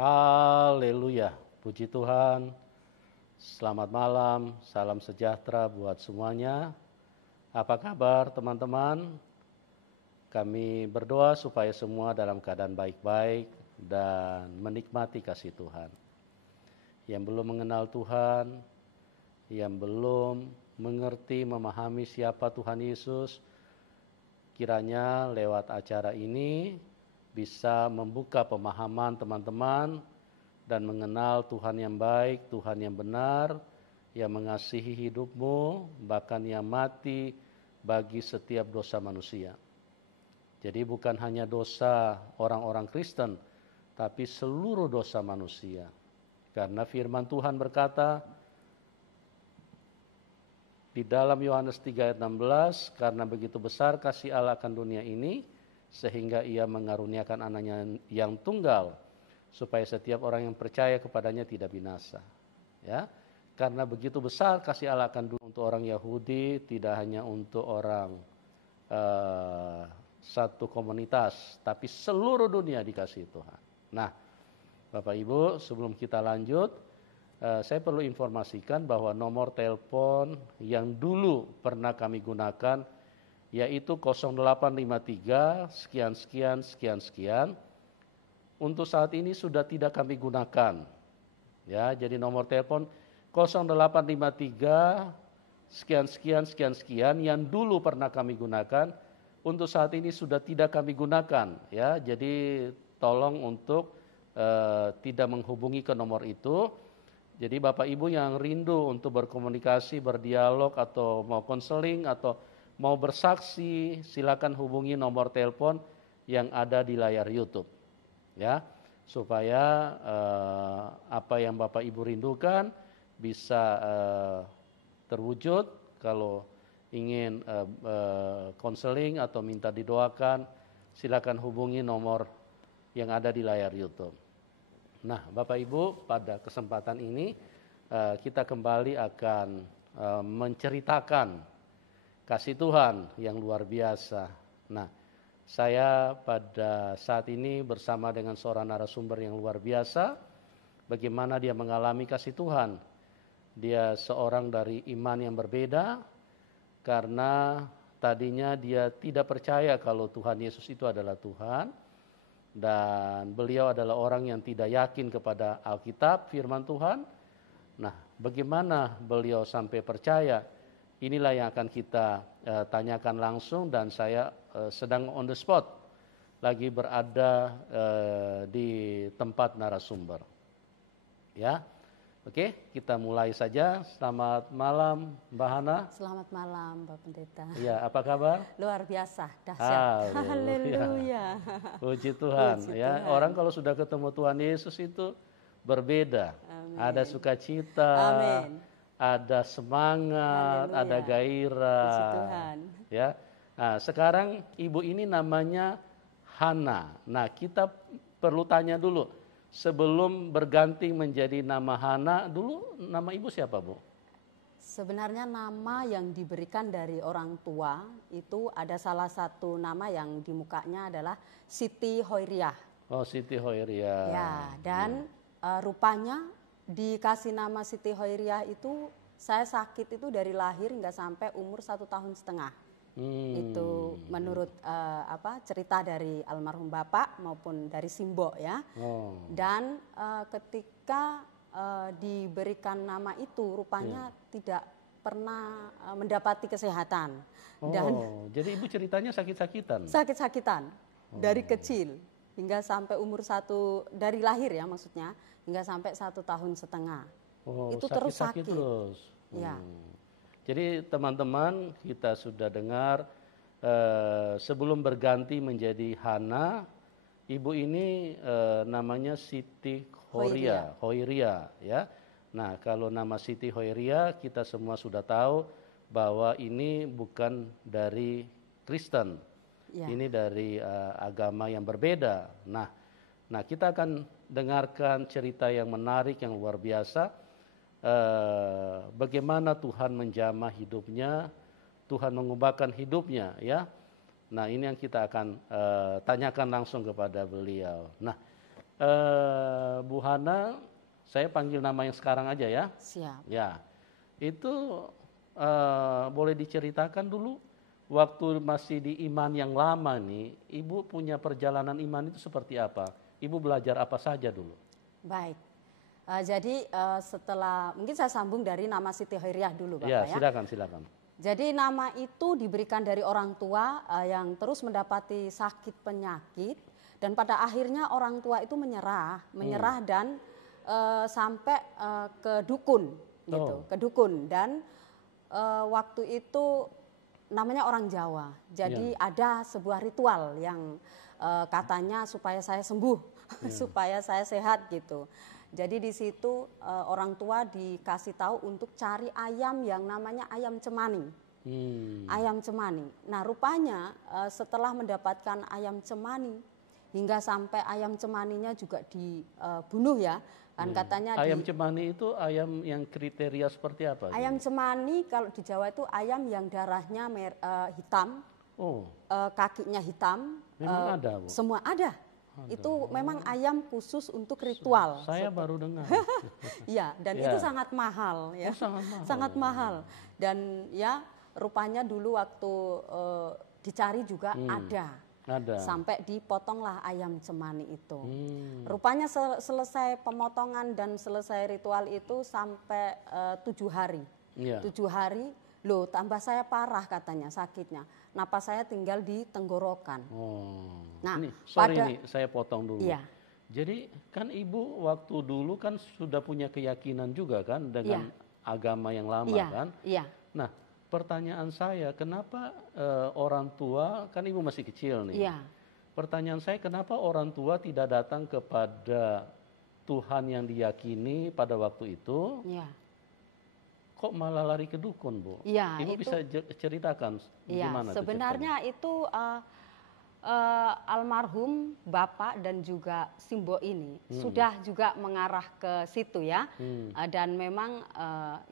Haleluya, puji Tuhan. Selamat malam, salam sejahtera buat semuanya. Apa kabar teman-teman? Kami berdoa supaya semua dalam keadaan baik-baik dan menikmati kasih Tuhan. Yang belum mengenal Tuhan, yang belum mengerti, memahami siapa Tuhan Yesus, kiranya lewat acara ini bisa membuka pemahaman teman-teman dan mengenal Tuhan yang baik, Tuhan yang benar, yang mengasihi hidupmu, bahkan yang mati bagi setiap dosa manusia. Jadi bukan hanya dosa orang-orang Kristen, tapi seluruh dosa manusia. Karena firman Tuhan berkata di dalam Yohanes 3 ayat 16, karena begitu besar kasih Allah akan dunia ini, sehingga ia mengaruniakan anaknya yang tunggal, supaya setiap orang yang percaya kepadanya tidak binasa. Ya, karena begitu besar kasih Allah akan dunia, untuk orang Yahudi, tidak hanya untuk orang satu komunitas, tapi seluruh dunia dikasihi Tuhan. Nah, Bapak Ibu, sebelum kita lanjut, saya perlu informasikan bahwa nomor telepon yang dulu pernah kami gunakan, yaitu 0853 sekian. Untuk saat ini sudah tidak kami gunakan. Ya, jadi nomor telepon 0853 sekian yang dulu pernah kami gunakan, untuk saat ini sudah tidak kami gunakan. Ya, jadi tolong untuk tidak menghubungi ke nomor itu. Jadi Bapak Ibu yang rindu untuk berkomunikasi, berdialog, atau mau konseling atau mau bersaksi, silakan hubungi nomor telepon yang ada di layar YouTube, ya, supaya apa yang Bapak Ibu rindukan bisa terwujud. Kalau ingin konseling atau minta didoakan, silakan hubungi nomor yang ada di layar YouTube. Nah, Bapak Ibu, pada kesempatan ini kita kembali akan menceritakan kasih Tuhan yang luar biasa. Nah, saya pada saat ini bersama dengan seorang narasumber yang luar biasa. Bagaimana dia mengalami kasih Tuhan. Dia seorang dari iman yang berbeda, karena tadinya dia tidak percaya kalau Tuhan Yesus itu adalah Tuhan. Dan beliau adalah orang yang tidak yakin kepada Alkitab, firman Tuhan. Nah, bagaimana beliau sampai percaya? Inilah yang akan kita tanyakan langsung, dan saya sedang on the spot, lagi berada di tempat narasumber. Ya, oke, kita mulai saja. Selamat malam, Mbak Hana. Selamat malam, Pak Pendeta. Ya, apa kabar? Luar biasa, dahsyat. Haleluya. Puji Tuhan. Puji Ya, Tuhan. orang kalau sudah ketemu Tuhan Yesus itu berbeda. Amin. Ada sukacita. Amin. Ada semangat, Haleluya. ada gairah. Puji Tuhan. Ya. Nah, sekarang ibu ini namanya Hana. Nah, kita perlu tanya dulu, sebelum berganti menjadi nama Hana, dulu nama ibu siapa, Bu? Sebenarnya nama yang diberikan dari orang tua itu ada salah satu nama yang di mukanya adalah Siti Hoiriah. Oh, Siti Hoiriah. Ya, dan rupanya dikasih nama Siti Hoiriah itu, saya sakit itu dari lahir hingga sampai umur 1,5 tahun. Itu menurut cerita dari almarhum bapak maupun dari Simbo, ya. Oh. Dan ketika diberikan nama itu, rupanya tidak pernah mendapati kesehatan. Oh, dan jadi ibu ceritanya sakit-sakitan? Sakit-sakitan dari kecil hingga sampai umur dari lahir, ya maksudnya, hingga sampai 1,5 tahun. Oh, itu terus sakit. Terus. Ya. Jadi teman-teman, kita sudah dengar sebelum berganti menjadi Hana, ibu ini namanya Siti Hoiriah, ya. Nah, kalau nama Siti Hoiriah kita semua sudah tahu bahwa ini bukan dari Kristen. Ya. Ini dari agama yang berbeda. Nah, kita akan dengarkan cerita yang menarik, yang luar biasa. Bagaimana Tuhan menjamah hidupnya, Tuhan mengubahkan hidupnya, ya. Nah, ini yang kita akan tanyakan langsung kepada beliau. Nah, Bu Hana, saya panggil nama yang sekarang aja ya. Siap. Ya, itu boleh diceritakan dulu waktu masih di iman yang lama nih, Ibu punya perjalanan iman itu seperti apa? Ibu belajar apa saja dulu? Baik. Jadi setelah, mungkin saya sambung dari nama Siti Khairiah dulu Bapak Ya, ya. silakan. Jadi nama itu diberikan dari orang tua yang terus mendapati sakit penyakit, dan pada akhirnya orang tua itu menyerah dan sampai ke dukun gitu, ke dukun. Dan waktu itu namanya orang Jawa. Jadi ada sebuah ritual yang katanya supaya saya sembuh, supaya saya sehat gitu. Jadi di situ orang tua dikasih tahu untuk cari ayam yang namanya ayam cemani. Ayam cemani. Nah, rupanya setelah mendapatkan ayam cemani, hingga sampai ayam cemaninya juga dibunuh ya. Kan katanya ayam cemani itu ayam yang kriteria seperti apa? Ayam cemani kalau di Jawa itu ayam yang darahnya hitam. Kakinya hitam. Memang ada, Bu? Semua ada. Itu memang ayam khusus untuk ritual. Saya baru dengar. Iya, dan itu sangat mahal ya. Sangat mahal. Dan ya rupanya dulu waktu dicari juga ada. Sampai dipotonglah ayam cemani itu. Rupanya selesai pemotongan dan selesai ritual itu sampai 7 hari. 7 hari, loh tambah saya parah katanya sakitnya. Napas saya tinggal di tenggorokan. Nah, ini saya potong dulu. Iya. Jadi kan Ibu waktu dulu kan sudah punya keyakinan juga kan dengan agama yang lama kan? Iya. Nah, pertanyaan saya, kenapa orang tua, kan Ibu masih kecil nih. Iya. Pertanyaan saya, kenapa orang tua tidak datang kepada Tuhan yang diyakini pada waktu itu? Iya. Kok malah lari ke dukun, Bu? Iya, Ibu itu, bisa ceritakan gimana? Sebenarnya itu almarhum Bapak dan juga Simbo ini sudah juga mengarah ke situ ya. Dan memang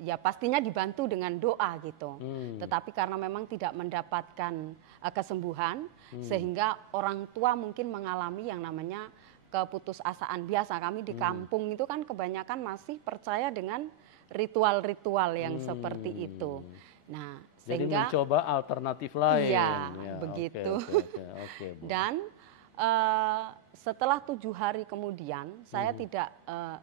ya pastinya dibantu dengan doa gitu. Tetapi karena memang tidak mendapatkan kesembuhan, sehingga orang tua mungkin mengalami yang namanya keputusasaan biasa. Kami di kampung itu kan kebanyakan masih percaya dengan ritual-ritual yang seperti itu. Nah, sehingga jadi mencoba alternatif lain. Iya, begitu. Okay, dan setelah 7 hari kemudian saya tidak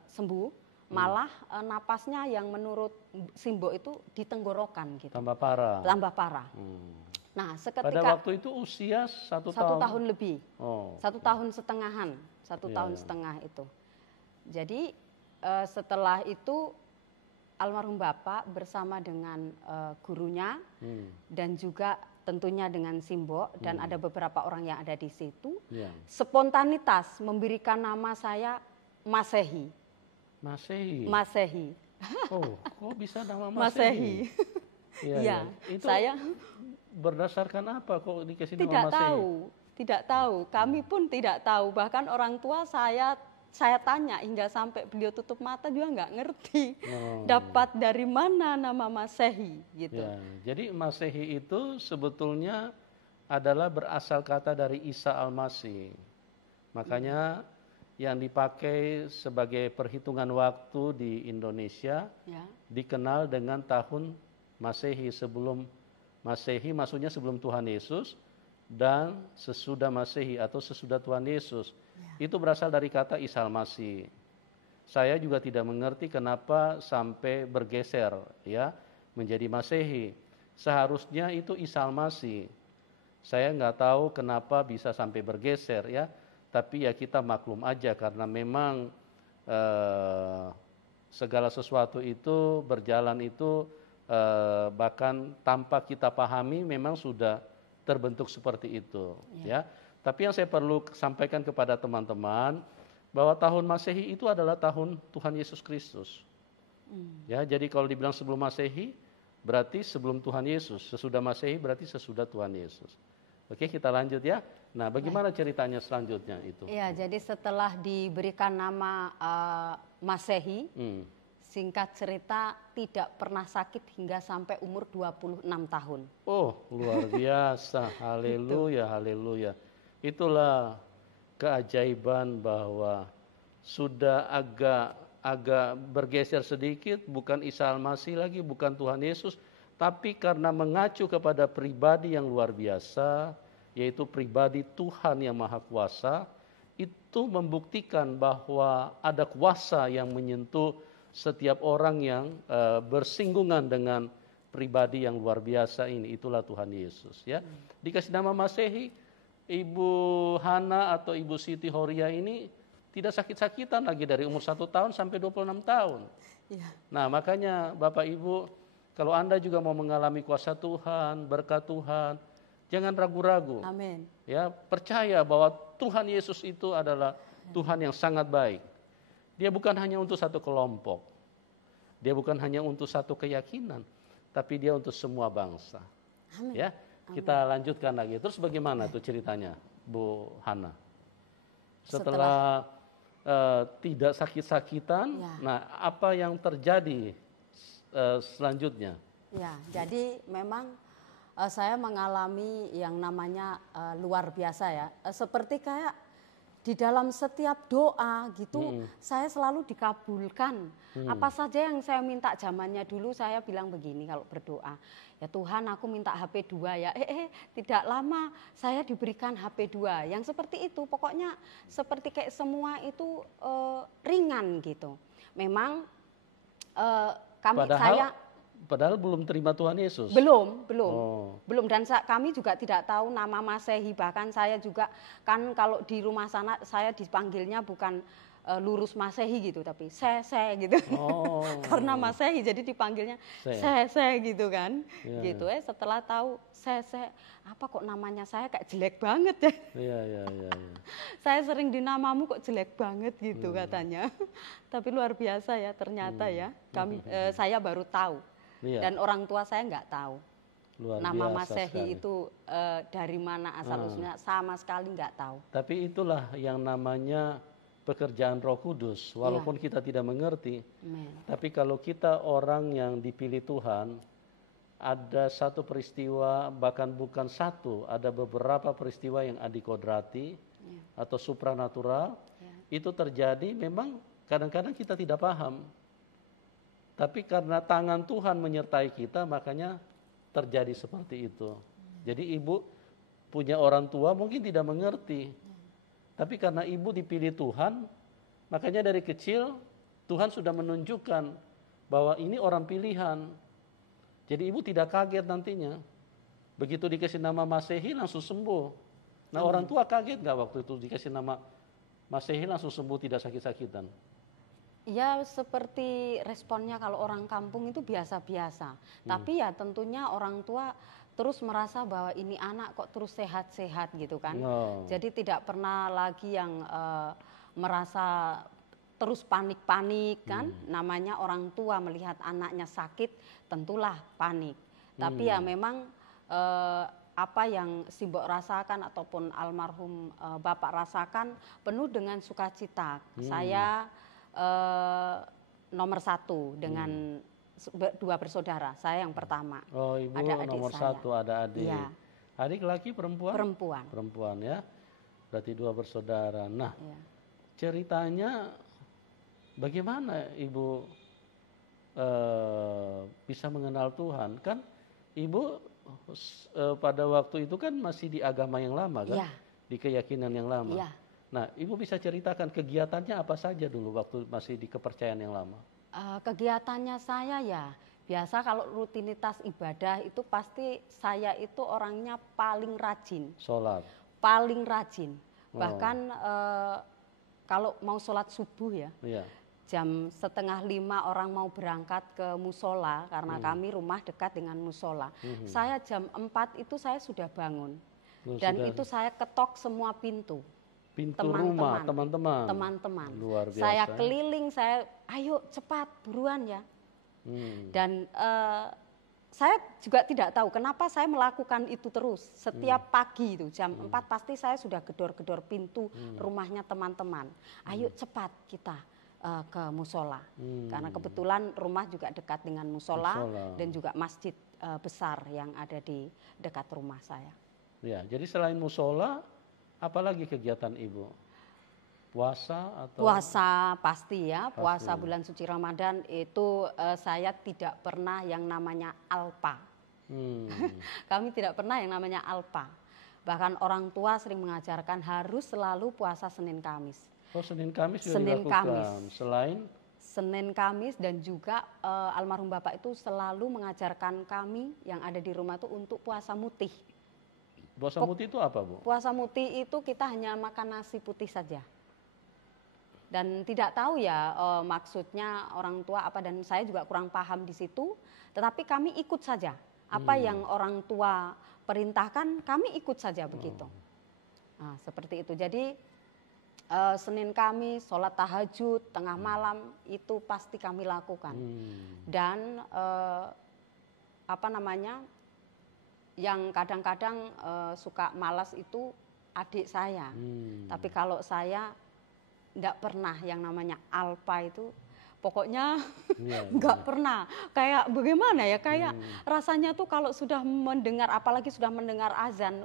sembuh, malah napasnya yang menurut Simbo itu di tenggorokan gitu. Tambah parah. Nah, seketika pada waktu itu usia 1 tahun lebih. 1 tahun setengahan, 1 tahun setengah itu. Jadi setelah itu almarhum Bapak bersama dengan gurunya dan juga tentunya dengan Simbo dan ada beberapa orang yang ada di situ, spontanitas memberikan nama saya Masehi. Masehi. Oh, kok bisa nama Masehi? Iya. Itu saya berdasarkan apa kok dikasih nama Masehi? Tidak tahu. Kami pun tidak tahu. Bahkan orang tua saya tanya hingga sampai beliau tutup mata juga nggak ngerti dapat dari mana nama Masehi gitu. Ya, jadi Masehi itu sebetulnya adalah berasal kata dari Isa Al-Masih. Makanya yang dipakai sebagai perhitungan waktu di Indonesia dikenal dengan tahun Masehi. Sebelum Masehi maksudnya sebelum Tuhan Yesus dan sesudah Masehi atau sesudah Tuhan Yesus. Itu berasal dari kata Isa Al-Masih. Saya juga tidak mengerti kenapa sampai bergeser ya menjadi Masehi. Seharusnya itu Isa Al-Masih. Saya nggak tahu kenapa bisa sampai bergeser ya. Tapi ya kita maklum aja karena memang segala sesuatu itu berjalan itu bahkan tanpa kita pahami memang sudah terbentuk seperti itu ya. Tapi yang saya perlu sampaikan kepada teman-teman bahwa tahun Masehi itu adalah tahun Tuhan Yesus Kristus. Ya, jadi kalau dibilang sebelum Masehi berarti sebelum Tuhan Yesus, sesudah Masehi berarti sesudah Tuhan Yesus. Oke, kita lanjut ya. Nah, bagaimana ceritanya selanjutnya itu? Iya, jadi setelah diberikan nama Masehi, singkat cerita tidak pernah sakit hingga sampai umur 26 tahun. Oh, luar biasa. Haleluya, haleluya. Itulah keajaiban bahwa sudah agak bergeser sedikit, bukan Isa Al-Masih lagi, bukan Tuhan Yesus, tapi karena mengacu kepada pribadi yang luar biasa, yaitu pribadi Tuhan yang Maha Kuasa, itu membuktikan bahwa ada kuasa yang menyentuh setiap orang yang bersinggungan dengan pribadi yang luar biasa ini. Itulah Tuhan Yesus, ya. Dikasih nama Masehi, Ibu Hana atau Ibu Siti Horia ini tidak sakit-sakitan lagi dari umur 1 tahun sampai 26 tahun. Ya. Nah, makanya Bapak Ibu, kalau Anda juga mau mengalami kuasa Tuhan, berkat Tuhan, jangan ragu-ragu. Amin. Ya, percaya bahwa Tuhan Yesus itu adalah Tuhan yang sangat baik. Dia bukan hanya untuk satu kelompok. Dia bukan hanya untuk satu keyakinan, tapi dia untuk semua bangsa. Amin. Ya, kita lanjutkan lagi. Terus bagaimana tuh ceritanya, Bu Hana? Setelah tidak sakit-sakitan, ya. Nah apa yang terjadi selanjutnya? Ya, jadi memang saya mengalami yang namanya luar biasa ya. Seperti kayak di dalam setiap doa gitu, saya selalu dikabulkan. Apa saja yang saya minta, zamannya dulu saya bilang begini kalau berdoa, ya Tuhan aku minta HP 2 ya. Tidak lama saya diberikan HP 2. Yang seperti itu, pokoknya seperti kayak semua itu ringan gitu. Memang Padahal belum terima Tuhan Yesus? Belum. Oh. Belum, dan kami juga tidak tahu nama Masehi. Bahkan saya juga kan kalau di rumah sana saya dipanggilnya bukan lurus Masehi gitu, tapi se gitu. Oh. Karena Masehi jadi dipanggilnya se gitu kan. Ya. Gitu setelah tahu se apa kok namanya saya kayak jelek banget ya. Iya. Saya sering dinamamu kok jelek banget gitu katanya. Tapi luar biasa ya ternyata ya. Saya baru tahu. Iya. Dan orang tua saya nggak tahu nama Masehi itu dari mana asal-usulnya, sama sekali nggak tahu. Tapi itulah yang namanya pekerjaan Roh Kudus, walaupun kita tidak mengerti. Tapi kalau kita orang yang dipilih Tuhan, ada satu peristiwa, bahkan bukan satu, ada beberapa peristiwa yang adikodrati atau supranatural, itu terjadi. Memang kadang-kadang kita tidak paham. Tapi karena tangan Tuhan menyertai kita, makanya terjadi seperti itu. Jadi ibu punya orang tua mungkin tidak mengerti. Tapi karena ibu dipilih Tuhan, makanya dari kecil Tuhan sudah menunjukkan bahwa ini orang pilihan. Jadi ibu tidak kaget nantinya. Begitu dikasih nama Masehi langsung sembuh. Nah orang tua kaget nggak waktu itu dikasih nama Masehi langsung sembuh, tidak sakit-sakitan? Ya seperti responnya kalau orang kampung itu biasa-biasa. Tapi ya tentunya orang tua terus merasa bahwa ini anak kok terus sehat-sehat gitu kan. Jadi tidak pernah lagi yang merasa terus panik-panik kan. Namanya orang tua melihat anaknya sakit tentulah panik. Tapi ya memang apa yang Simbok rasakan ataupun almarhum Bapak rasakan penuh dengan sukacita. Saya nomor 1 dengan 2 bersaudara, saya yang pertama. Oh ibu ada nomor saya. 1, ada adik. Ya. Adik laki perempuan? Perempuan ya, berarti 2 bersaudara. Nah ceritanya bagaimana ibu bisa mengenal Tuhan? Kan ibu pada waktu itu kan masih di agama yang lama kan, di keyakinan yang lama. Nah, ibu bisa ceritakan kegiatannya apa saja dulu waktu masih di kepercayaan yang lama? Kegiatannya saya ya biasa, kalau rutinitas ibadah itu pasti saya itu orangnya paling rajin. Sholat? Paling rajin. Bahkan kalau mau sholat subuh ya, jam 4:30 orang mau berangkat ke musola, karena kami rumah dekat dengan musola. Saya jam 4 itu saya sudah bangun. Dan itu saya ketok semua pintu rumah teman-teman. Luar biasa. Saya keliling, saya ayo cepat buruan ya. Dan saya juga tidak tahu kenapa saya melakukan itu terus. Setiap pagi itu jam 4 pasti saya sudah gedor-gedor pintu rumahnya teman-teman. Ayo cepat kita ke musola. Karena kebetulan rumah juga dekat dengan musola dan juga masjid besar yang ada di dekat rumah saya. Ya, jadi selain musola, apalagi kegiatan ibu? puasa atau? Puasa pasti ya, Pasti. puasa bulan suci Ramadan itu saya tidak pernah yang namanya alpa. Kami tidak pernah yang namanya alpa. Bahkan orang tua sering mengajarkan harus selalu puasa Senin Kamis. Oh, Senin Kamis juga Senin dilakukan. Kamis. Selain Senin Kamis, dan juga almarhum Bapak itu selalu mengajarkan kami yang ada di rumah itu untuk puasa mutih. puasa mutih itu apa, Bu? Puasa mutih itu kita hanya makan nasi putih saja. Dan tidak tahu ya maksudnya orang tua apa, dan saya juga kurang paham di situ. Tetapi kami ikut saja apa yang orang tua perintahkan, kami ikut saja begitu. Nah, seperti itu. Jadi Senin Kamis, sholat tahajud tengah malam itu pasti kami lakukan. Dan apa namanya, yang kadang-kadang suka malas itu adik saya. Tapi kalau saya nggak pernah yang namanya alpa itu, pokoknya nggak pernah. Kayak bagaimana ya, kayak rasanya tuh kalau sudah mendengar, apalagi sudah mendengar azan,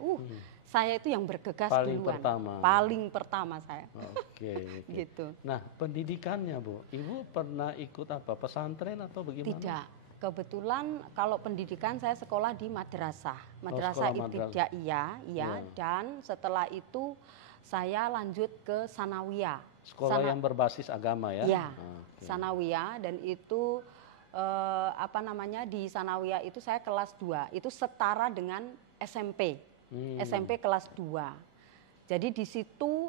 saya itu yang bergegas duluan. Paling pertama saya. Oke. Gitu. Nah, pendidikannya, Bu, Ibu pernah ikut apa, pesantren atau bagaimana? Tidak. Kebetulan kalau pendidikan saya sekolah di madrasah. Madrasah ibtidaiyah, ya. Dan setelah itu saya lanjut ke sanawiyah. Sekolah yang berbasis agama ya? Iya, sanawiyah, dan itu apa namanya, di sanawiyah itu saya kelas 2, itu setara dengan SMP. SMP kelas 2. Jadi di situ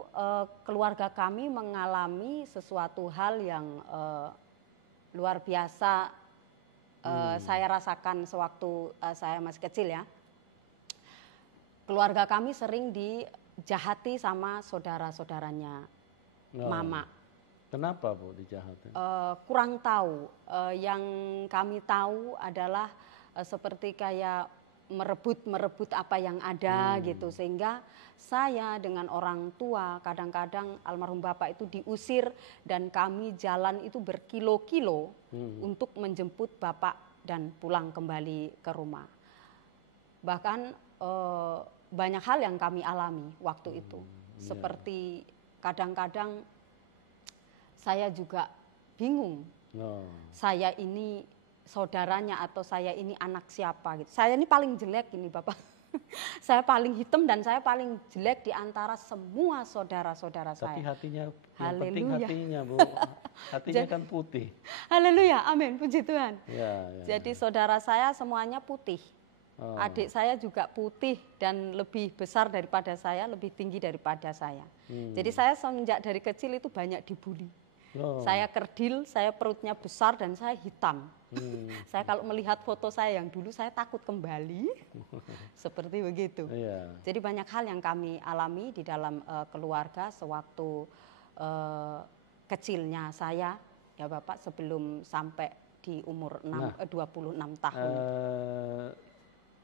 keluarga kami mengalami sesuatu hal yang luar biasa saya rasakan sewaktu saya masih kecil ya. Keluarga kami sering dijahati sama saudara-saudaranya mama. Kenapa, Bu, dijahati? Kurang tahu. Yang kami tahu adalah seperti kayak merebut apa yang ada gitu, sehingga saya dengan orang tua kadang-kadang almarhum Bapak itu diusir dan kami jalan itu berkilo-kilo untuk menjemput Bapak dan pulang kembali ke rumah. Bahkan banyak hal yang kami alami waktu itu, seperti kadang-kadang saya juga bingung, saya ini saudaranya atau saya ini anak siapa gitu. Saya ini paling jelek ini Bapak. Saya paling hitam dan saya paling jelek di antara semua saudara-saudara saya. Tapi hatinya, yang penting hatinya, Bu. Hatinya kan putih. Haleluya, amin, puji Tuhan. Ya. Jadi saudara saya semuanya putih. Adik saya juga putih dan lebih besar daripada saya, lebih tinggi daripada saya. Jadi saya semenjak dari kecil itu banyak dibully. Saya kerdil, saya perutnya besar dan saya hitam. Saya kalau melihat foto saya yang dulu, saya takut kembali. Seperti begitu. Jadi banyak hal yang kami alami di dalam keluarga sewaktu kecilnya saya, ya Bapak, sebelum sampai di umur 26 tahun.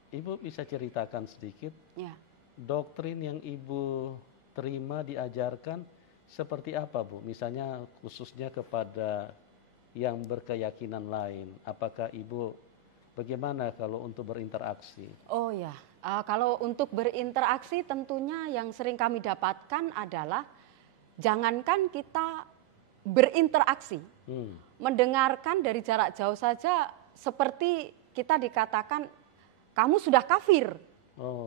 Ibu bisa ceritakan sedikit doktrin yang Ibu terima, diajarkan seperti apa, Bu? Misalnya khususnya kepada yang berkeyakinan lain. Apakah Ibu, bagaimana kalau untuk berinteraksi? Oh ya, kalau untuk berinteraksi tentunya yang sering kami dapatkan adalah jangankan kita berinteraksi, mendengarkan dari jarak jauh saja seperti kita dikatakan kamu sudah kafir.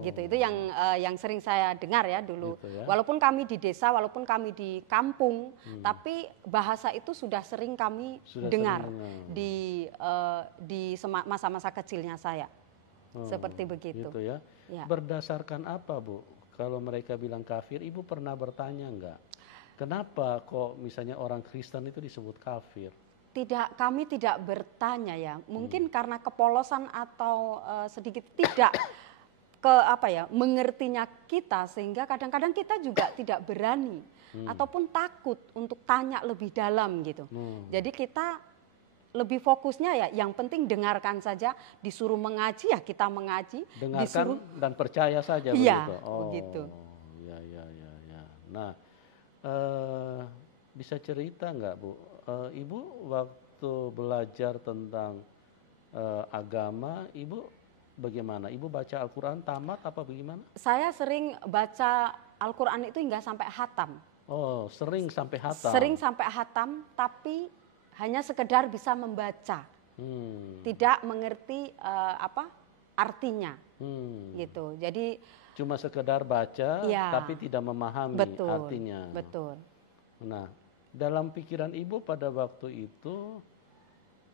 Gitu, itu yang sering saya dengar ya dulu. Gitu ya? Walaupun kami di desa, walaupun kami di kampung, tapi bahasa itu sudah sering kami dengar di masa-masa kecilnya saya. Seperti begitu. Gitu ya. Berdasarkan apa, Bu? Kalau mereka bilang kafir, Ibu pernah bertanya enggak? Kenapa kok misalnya orang Kristen itu disebut kafir? Tidak, kami tidak bertanya ya. Mungkin karena kepolosan atau sedikit tidak mengertinya kita, sehingga kadang-kadang kita juga tidak berani ataupun takut untuk tanya lebih dalam gitu. Jadi kita lebih fokusnya ya yang penting dengarkan saja, disuruh mengaji ya kita mengaji, dengarkan dan percaya saja begitu. Iya, begitu. Ya. Nah, bisa cerita nggak, Bu? Ibu waktu belajar tentang agama, Ibu bagaimana? Ibu baca Al-Quran tamat apa bagaimana? Saya sering baca Al-Quran itu hingga sampai khatam. Oh, sering sampai hatam. Sering sampai hatam, tapi hanya sekedar bisa membaca, tidak mengerti artinya, gitu. Jadi cuma sekedar baca, ya, tapi tidak memahami artinya. Betul. Nah, dalam pikiran Ibu pada waktu itu,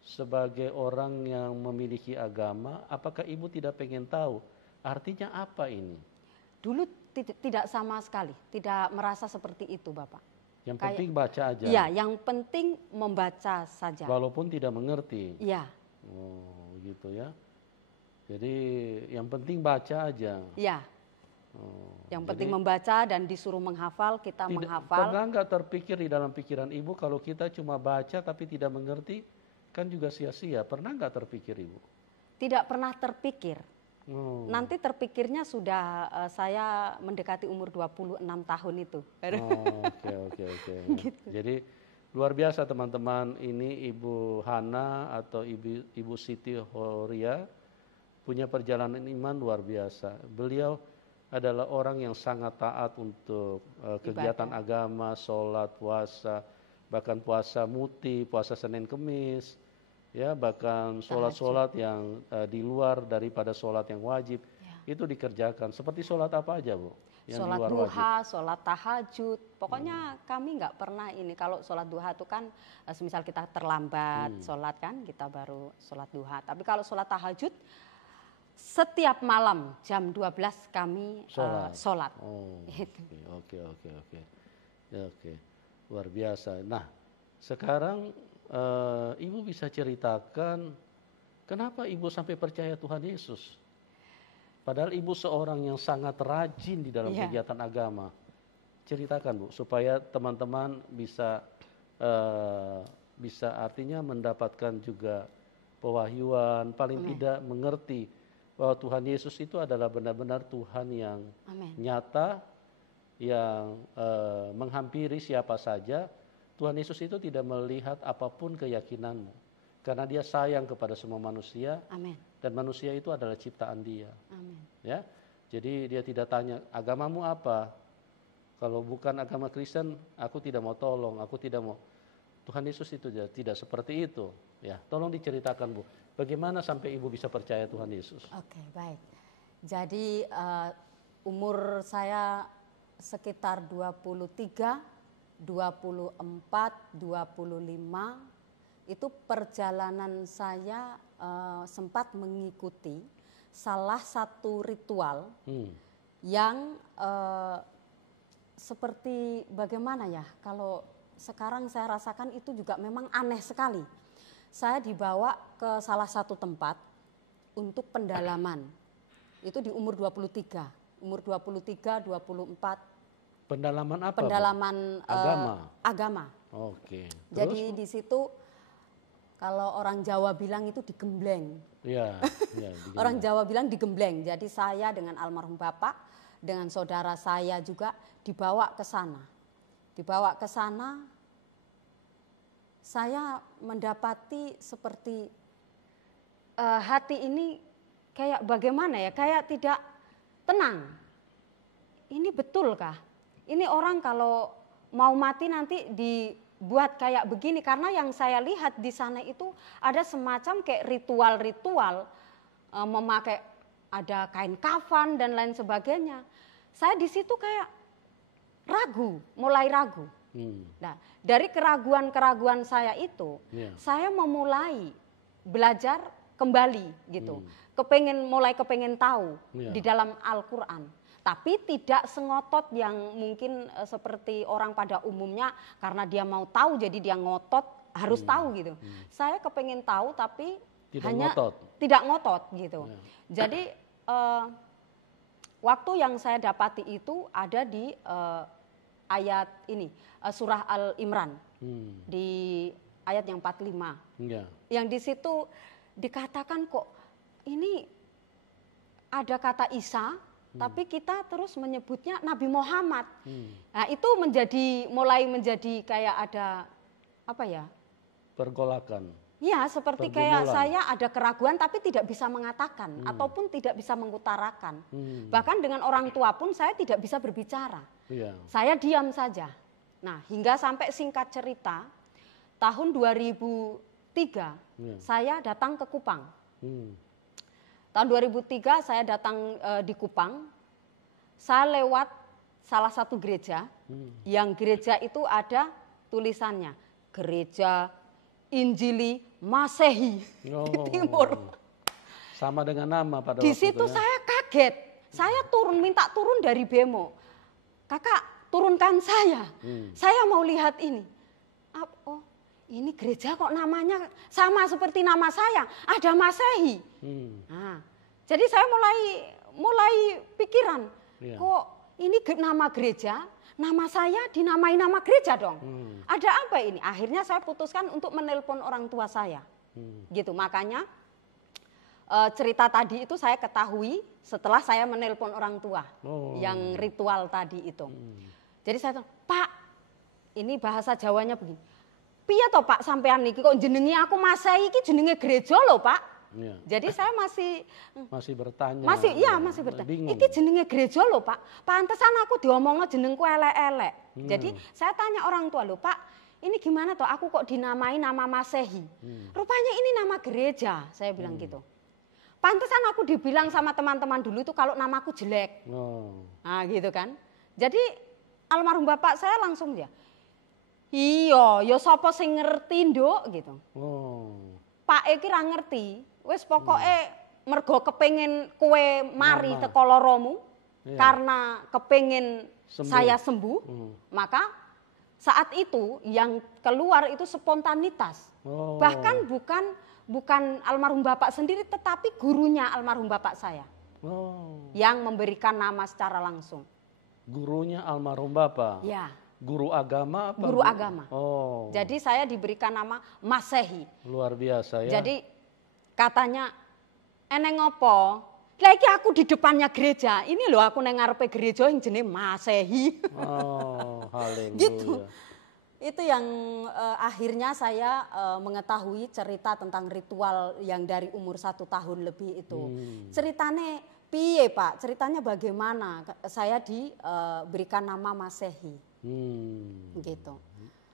sebagai orang yang memiliki agama, apakah Ibu tidak pengen tahu artinya apa ini? Dulu tidak sama sekali, tidak merasa seperti itu, Bapak. Yang penting baca aja. Iya, yang penting membaca saja. Walaupun tidak mengerti. Iya. Oh, gitu ya. Jadi yang penting baca aja. Iya. Yang penting membaca dan disuruh menghafal, kita menghafal. Pernah nggak terpikir di dalam pikiran Ibu kalau kita cuma baca tapi tidak mengerti, kan juga sia-sia. Pernah nggak terpikir Ibu? Tidak pernah terpikir. Nanti terpikirnya sudah saya mendekati umur 26 tahun itu. Oke. Gitu. Jadi luar biasa teman-teman, ini Ibu Hana atau Ibu Siti Horia punya perjalanan iman luar biasa. Beliau adalah orang yang sangat taat untuk kegiatan agama, sholat, puasa, bahkan puasa muti, puasa Senin Kemis, ya, bahkan sholat-sholat yang di luar daripada sholat yang wajib, itu dikerjakan. Seperti sholat apa aja, Bu? Sholat duha, sholat tahajud, pokoknya kami nggak pernah ini. Kalau sholat duha itu kan, semisal kita terlambat sholat kan, kita baru sholat duha. Tapi kalau sholat tahajud, setiap malam jam 12 kami sholat. Oke. Luar biasa. Nah, sekarang Ibu bisa ceritakan kenapa Ibu sampai percaya Tuhan Yesus? Padahal Ibu seorang yang sangat rajin di dalam kegiatan agama. Ceritakan, Bu, supaya teman-teman bisa artinya mendapatkan juga pewahyuan, paling tidak mengerti bahwa Tuhan Yesus itu adalah benar-benar Tuhan yang nyata, yang menghampiri siapa saja. Tuhan Yesus itu tidak melihat apapun keyakinanmu, karena Dia sayang kepada semua manusia. Dan manusia itu adalah ciptaan Dia. Ya, jadi Dia tidak tanya agamamu apa. Kalau bukan agama Kristen, aku tidak mau tolong, aku tidak mau. Tuhan Yesus itu tidak seperti itu. Ya, tolong diceritakan, Bu, bagaimana sampai Ibu bisa percaya Tuhan Yesus? Oke, baik. Jadi umur saya sekitar 23, 24, 25, itu perjalanan saya sempat mengikuti salah satu ritual yang seperti bagaimana ya, kalau sekarang saya rasakan itu juga memang aneh sekali. Saya dibawa ke salah satu tempat untuk pendalaman. Itu di umur 23, 24. Pendalaman apa? Pendalaman agama. Oke. Jadi di situ kalau orang Jawa bilang itu digembleng. Iya. Orang Jawa bilang digembleng. Jadi saya dengan almarhum Bapak, dengan saudara saya juga dibawa ke sana. Dibawa ke sana, saya mendapati seperti hati ini kayak bagaimana ya, kayak tidak tenang. Ini betulkah? Ini orang kalau mau mati nanti dibuat kayak begini, karena yang saya lihat di sana itu ada semacam kayak ritual-ritual, memakai ada kain kafan dan lain sebagainya. Saya di situ kayak mulai ragu. Nah, dari keraguan-keraguan saya itu, saya memulai belajar kembali gitu. Mulai kepengen tahu di dalam Al-Quran. Tapi tidak sengotot yang mungkin seperti orang pada umumnya, karena dia mau tahu jadi dia ngotot harus tahu gitu. Saya kepengen tahu tapi tidak ngotot gitu. Jadi waktu yang saya dapati itu ada di ayat ini, surah Al-Imran, di ayat yang 45. Yang di situ dikatakan kok ini ada kata Isa, tapi kita terus menyebutnya Nabi Muhammad. Nah, itu mulai menjadi kayak ada apa ya? Pergolakan. Ya, seperti kayak saya ada keraguan tapi tidak bisa mengatakan ataupun tidak bisa mengutarakan. Bahkan dengan orang tua pun saya tidak bisa berbicara. Saya diam saja. Nah, hingga sampai singkat cerita, tahun 2003 saya datang ke Kupang. Tahun 2003 saya datang di Kupang, saya lewat salah satu gereja, yang gereja itu ada tulisannya, Gereja Injili Masehi di Timur. Sama dengan nama pada di waktu situ itu ya. Saya kaget, saya minta turun dari bemo. Kakak, turunkan saya mau lihat ini. Oh, ini gereja kok namanya sama seperti nama saya, ada Masehi. Nah, jadi saya mulai pikiran, kok ini nama gereja, nama saya dinamai nama gereja dong. Ada apa ini? Akhirnya saya putuskan untuk menelpon orang tua saya. Gitu, makanya cerita tadi itu saya ketahui setelah saya menelpon orang tua yang ritual tadi itu. Jadi saya bilang, Pak, ini bahasa Jawanya begini. Piye toh Pak sampean niki kok jenenge aku Masehi iki jenenge gereja loh Pak. Ya. Jadi saya masih bertanya. Masih bertanya. Bingung. Iki jenenge gereja loh Pak. Pantesan aku diomongno jenengku elek-elek. Jadi saya tanya orang tua loh Pak, ini gimana toh aku kok dinamai nama Masehi? Rupanya ini nama gereja, saya bilang gitu. Pantesan aku dibilang sama teman-teman dulu itu kalau namaku jelek. Nah gitu kan. Jadi almarhum bapak saya langsung dia, iya, ya sapa sing ngerti nduk gitu. Pak iki ra ngerti, wis pokoke mergo kepengin kowe mari teko loromu, karena kepengin saya sembuh, maka saat itu yang keluar itu spontanitas. Bahkan bukan almarhum bapak sendiri, tetapi gurunya almarhum bapak saya yang memberikan nama secara langsung. Gurunya almarhum bapak? Ya. Guru agama apa? Guru agama. Jadi saya diberikan nama Masehi. Luar biasa ya. Jadi katanya, eneng opo? Lah iki aku di depannya gereja. Ini loh aku neng ngarepe gereja yang jenenge Masehi. Haleluya. Gitu. Itu yang akhirnya saya mengetahui cerita tentang ritual yang dari umur 1 tahun lebih itu. Ceritanya piye Pak? Ceritanya bagaimana? Saya diberikan nama Masehi. Gitu.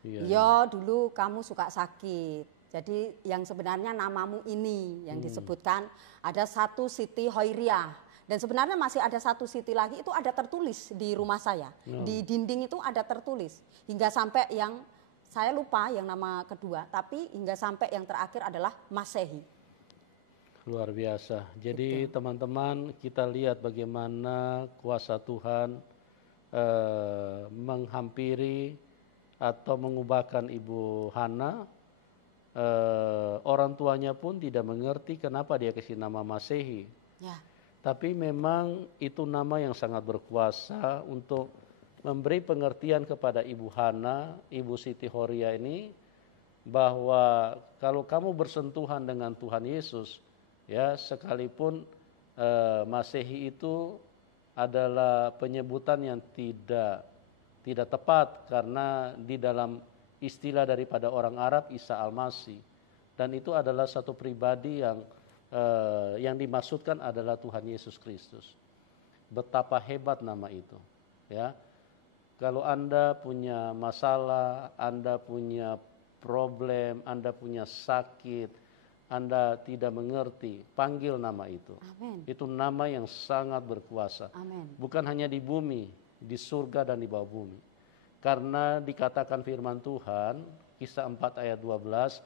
Ya dulu kamu suka sakit. Jadi yang sebenarnya namamu ini yang disebutkan ada satu Siti Hoiriah. Dan sebenarnya masih ada satu Siti lagi, itu ada tertulis di rumah saya. Di dinding itu ada tertulis. Hingga sampai yang saya lupa yang nama kedua, tapi hingga sampai yang terakhir adalah Masehi. Luar biasa. Jadi teman-teman, kita lihat bagaimana kuasa Tuhan menghampiri atau mengubahkan Ibu Hana. Orang tuanya pun tidak mengerti kenapa dia kasih nama Masehi. Ya. Tapi memang itu nama yang sangat berkuasa untuk memberi pengertian kepada Ibu Hana, Ibu Siti Hoiriah ini, bahwa kalau kamu bersentuhan dengan Tuhan Yesus, ya sekalipun Masehi itu adalah penyebutan yang tidak tepat, karena di dalam istilah daripada orang Arab Isa Al-Masih, dan itu adalah satu pribadi yang dimaksudkan adalah Tuhan Yesus Kristus. Betapa hebat nama itu, ya. Kalau Anda punya masalah, Anda punya problem, Anda punya sakit, Anda tidak mengerti, panggil nama itu. Amen. Itu nama yang sangat berkuasa. Amen. Bukan hanya di bumi, di surga dan di bawah bumi. Karena dikatakan firman Tuhan, Kisah 4 ayat 12,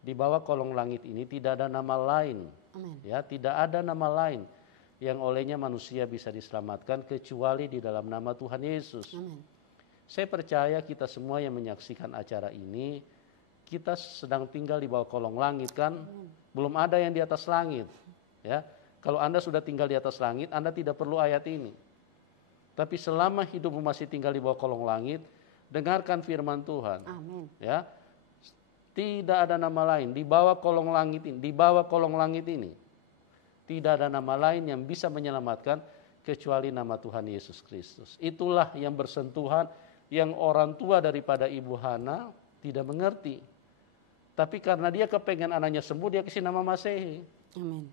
di bawah kolong langit ini tidak ada nama lain. Amen. Ya, tidak ada nama lain yang olehnya manusia bisa diselamatkan kecuali di dalam nama Tuhan Yesus. Amen. Saya percaya kita semua yang menyaksikan acara ini, kita sedang tinggal di bawah kolong langit kan? Belum ada yang di atas langit. Ya, kalau Anda sudah tinggal di atas langit, Anda tidak perlu ayat ini. Tapi selama hidupmu masih tinggal di bawah kolong langit, dengarkan firman Tuhan. Amin. Ya, tidak ada nama lain di bawah kolong langit ini. Di bawah kolong langit ini tidak ada nama lain yang bisa menyelamatkan kecuali nama Tuhan Yesus Kristus. Itulah yang bersentuhan, yang orang tua daripada Ibu Hana tidak mengerti. Tapi karena dia kepengen anaknya sembuh, dia kasih nama Masehi. Amin.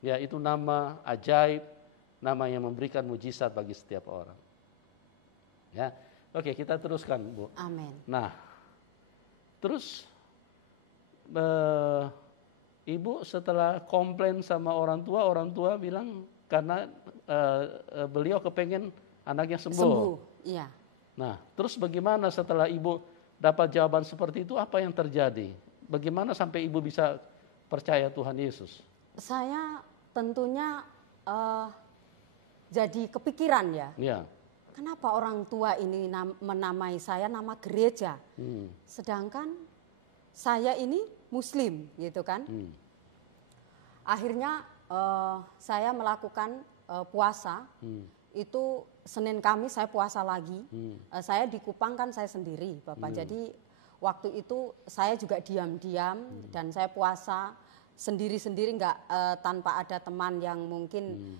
Ya, itu nama ajaib, nama yang memberikan mujizat bagi setiap orang. Ya, Oke, kita teruskan, Bu. Amin. Nah, terus Ibu setelah komplain sama orang tua bilang karena beliau kepengen anaknya sembuh. Sembuh, iya. Nah, terus bagaimana setelah Ibu dapat jawaban seperti itu, apa yang terjadi? Bagaimana sampai Ibu bisa percaya Tuhan Yesus? Saya tentunya jadi kepikiran ya. Ya. Kenapa orang tua ini menamai saya nama gereja? Sedangkan saya ini Muslim, gitu kan? Akhirnya saya melakukan puasa. Itu Senin Kamis saya puasa lagi. Saya di Kupang kan saya sendiri, Bapak. Jadi waktu itu saya juga diam-diam dan saya puasa sendiri-sendiri, nggak tanpa ada teman yang mungkin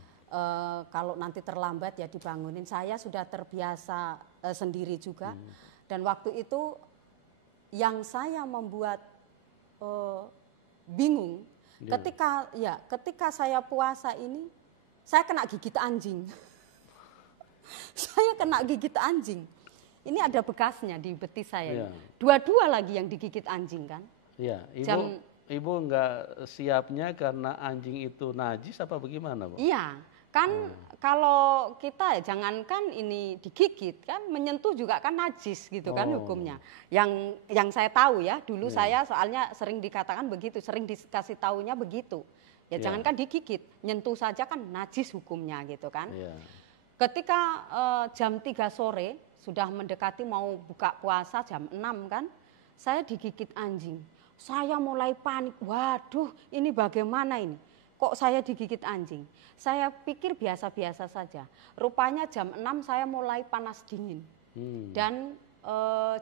kalau nanti terlambat ya dibangunin. Saya sudah terbiasa sendiri juga. Dan waktu itu yang saya membuat bingung ketika saya puasa ini, saya kena gigit anjing. Saya kena gigit anjing. Ini ada bekasnya di betis saya. Ya. Dua-dua lagi yang digigit anjing kan. Ya, Ibu nggak siapnya karena anjing itu najis apa bagaimana, Bu? Iya, kan kalau kita jangankan ini digigit kan, menyentuh juga kan najis gitu kan hukumnya. Yang saya tahu ya, dulu saya soalnya sering dikatakan begitu, sering dikasih taunya begitu. Ya jangankan digigit, nyentuh saja kan najis hukumnya gitu kan. Ketika jam 3 sore sudah mendekati mau buka puasa jam 6 kan, saya digigit anjing. Saya mulai panik, waduh ini bagaimana ini? Kok saya digigit anjing? Saya pikir biasa-biasa saja. Rupanya jam 6 saya mulai panas dingin. Dan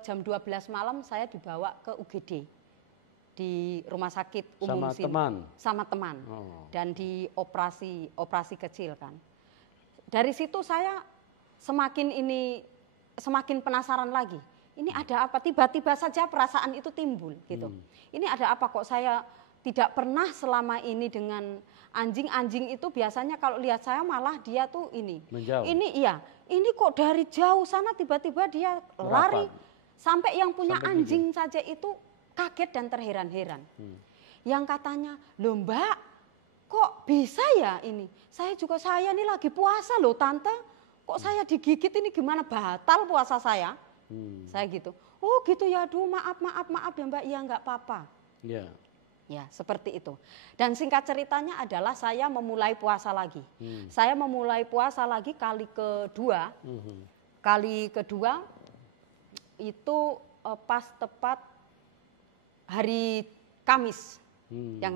jam 12 malam saya dibawa ke UGD. Di rumah sakit umum sini. Sama teman. Dan di operasi kecil kan. Dari situ saya semakin penasaran lagi. Ini ada apa? Tiba-tiba saja perasaan itu timbul gitu. Ini ada apa kok saya tidak pernah selama ini dengan anjing itu biasanya kalau lihat saya malah dia tuh ini. Menjauh. Ini kok dari jauh sana tiba-tiba dia lari. Sampai yang punya sampai anjing saja itu kaget dan terheran-heran. Yang katanya, "Loh Mbak, kok bisa ya ini? Saya ini lagi puasa loh Tante. Kok saya digigit ini gimana, batal puasa saya?" Saya gitu. "Oh gitu ya, aduh maaf ya Mbak, ya nggak apa-apa." Ya seperti itu. Dan singkat ceritanya adalah saya memulai puasa lagi. Saya memulai puasa lagi kali kedua. Kali kedua itu pas tepat hari Kamis. Yang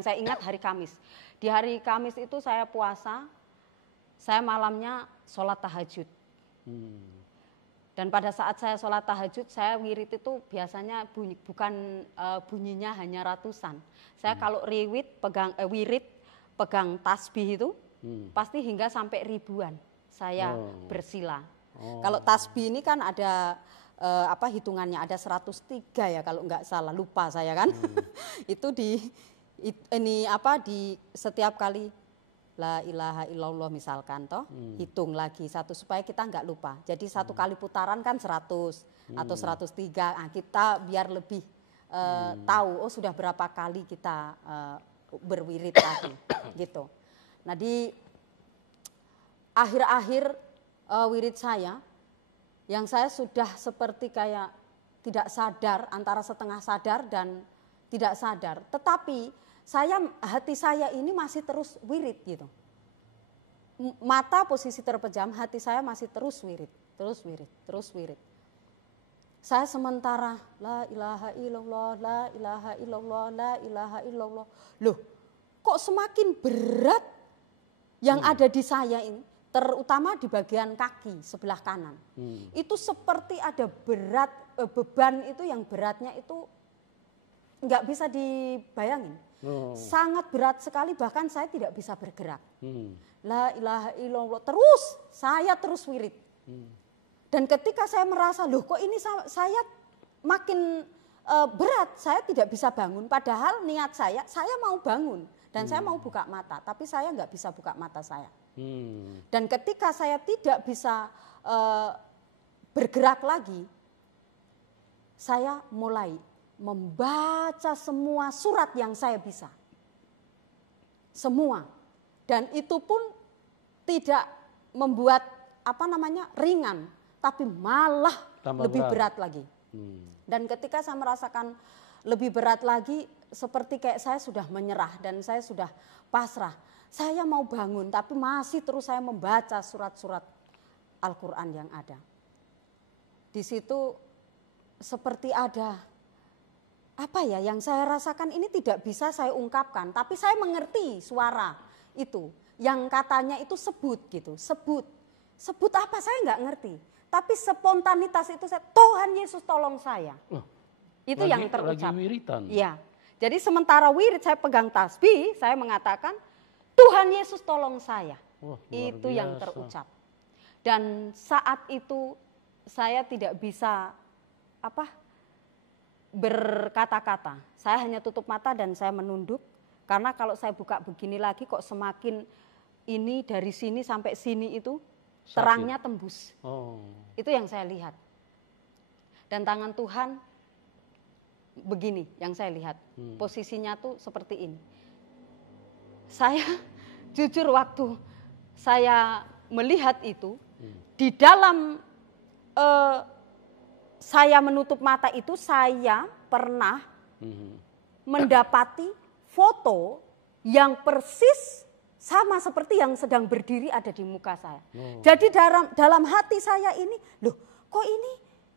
saya ingat hari Kamis. Di hari Kamis itu saya puasa, saya malamnya sholat tahajud. Dan pada saat saya sholat tahajud, saya wirid itu biasanya bunyinya hanya ratusan. Saya kalau wirid pegang tasbih itu, pasti hingga sampai ribuan saya bersila. Kalau tasbih ini kan ada hitungannya, ada 103 ya kalau nggak salah, lupa saya kan. Itu di setiap kali la ilaha illallah misalkan hitung lagi satu supaya kita nggak lupa. Jadi satu kali putaran kan 100 atau 103. Nah, kita biar lebih tahu sudah berapa kali kita berwirid tadi gitu. Nah, di akhir-akhir wirid saya yang saya sudah seperti kayak tidak sadar, antara setengah sadar dan tidak sadar, tetapi hati saya ini masih terus wirid gitu. Mata posisi terpejam, hati saya masih terus wirid. Saya sementara la ilaha illallah, la ilaha illallah, la ilaha illallah. Loh, kok semakin berat yang ada di saya ini, terutama di bagian kaki sebelah kanan. Itu seperti ada beban itu yang beratnya itu nggak bisa dibayangin. Sangat berat sekali, bahkan saya tidak bisa bergerak. La ilaha illallah, saya terus wirid. Dan ketika saya merasa, loh kok ini saya makin berat, saya tidak bisa bangun. Padahal niat saya mau bangun dan saya mau buka mata, tapi saya nggak bisa buka mata saya. Dan ketika saya tidak bisa bergerak lagi, saya mulai membaca semua surat yang saya bisa. Semua. Dan itu pun tidak membuat ringan, tapi malah lebih berat lagi. Dan ketika saya merasakan lebih berat lagi, seperti kayak saya sudah menyerah dan saya sudah pasrah. Saya mau bangun, tapi masih terus saya membaca surat-surat Al-Quran yang ada. Di situ seperti ada yang saya rasakan ini tidak bisa saya ungkapkan, tapi saya mengerti suara itu yang katanya itu sebut apa saya nggak ngerti, tapi spontanitas itu Tuhan Yesus tolong saya. Itu yang terucap. Lagi wiritan. Iya. Jadi sementara wirid saya pegang tasbih, saya mengatakan Tuhan Yesus tolong saya. Itu biasa. Yang terucap. Dan saat itu saya tidak bisa berkata-kata. Saya hanya tutup mata dan saya menunduk. Karena kalau saya buka begini lagi kok semakin ini dari sini sampai sini itu terangnya tembus. Itu yang saya lihat. Dan tangan Tuhan begini yang saya lihat. Posisinya tuh seperti ini. Saya jujur waktu saya melihat itu, di dalam saya menutup mata itu saya pernah mendapati foto yang persis sama seperti yang sedang berdiri ada di muka saya. Jadi dalam hati saya ini, loh kok ini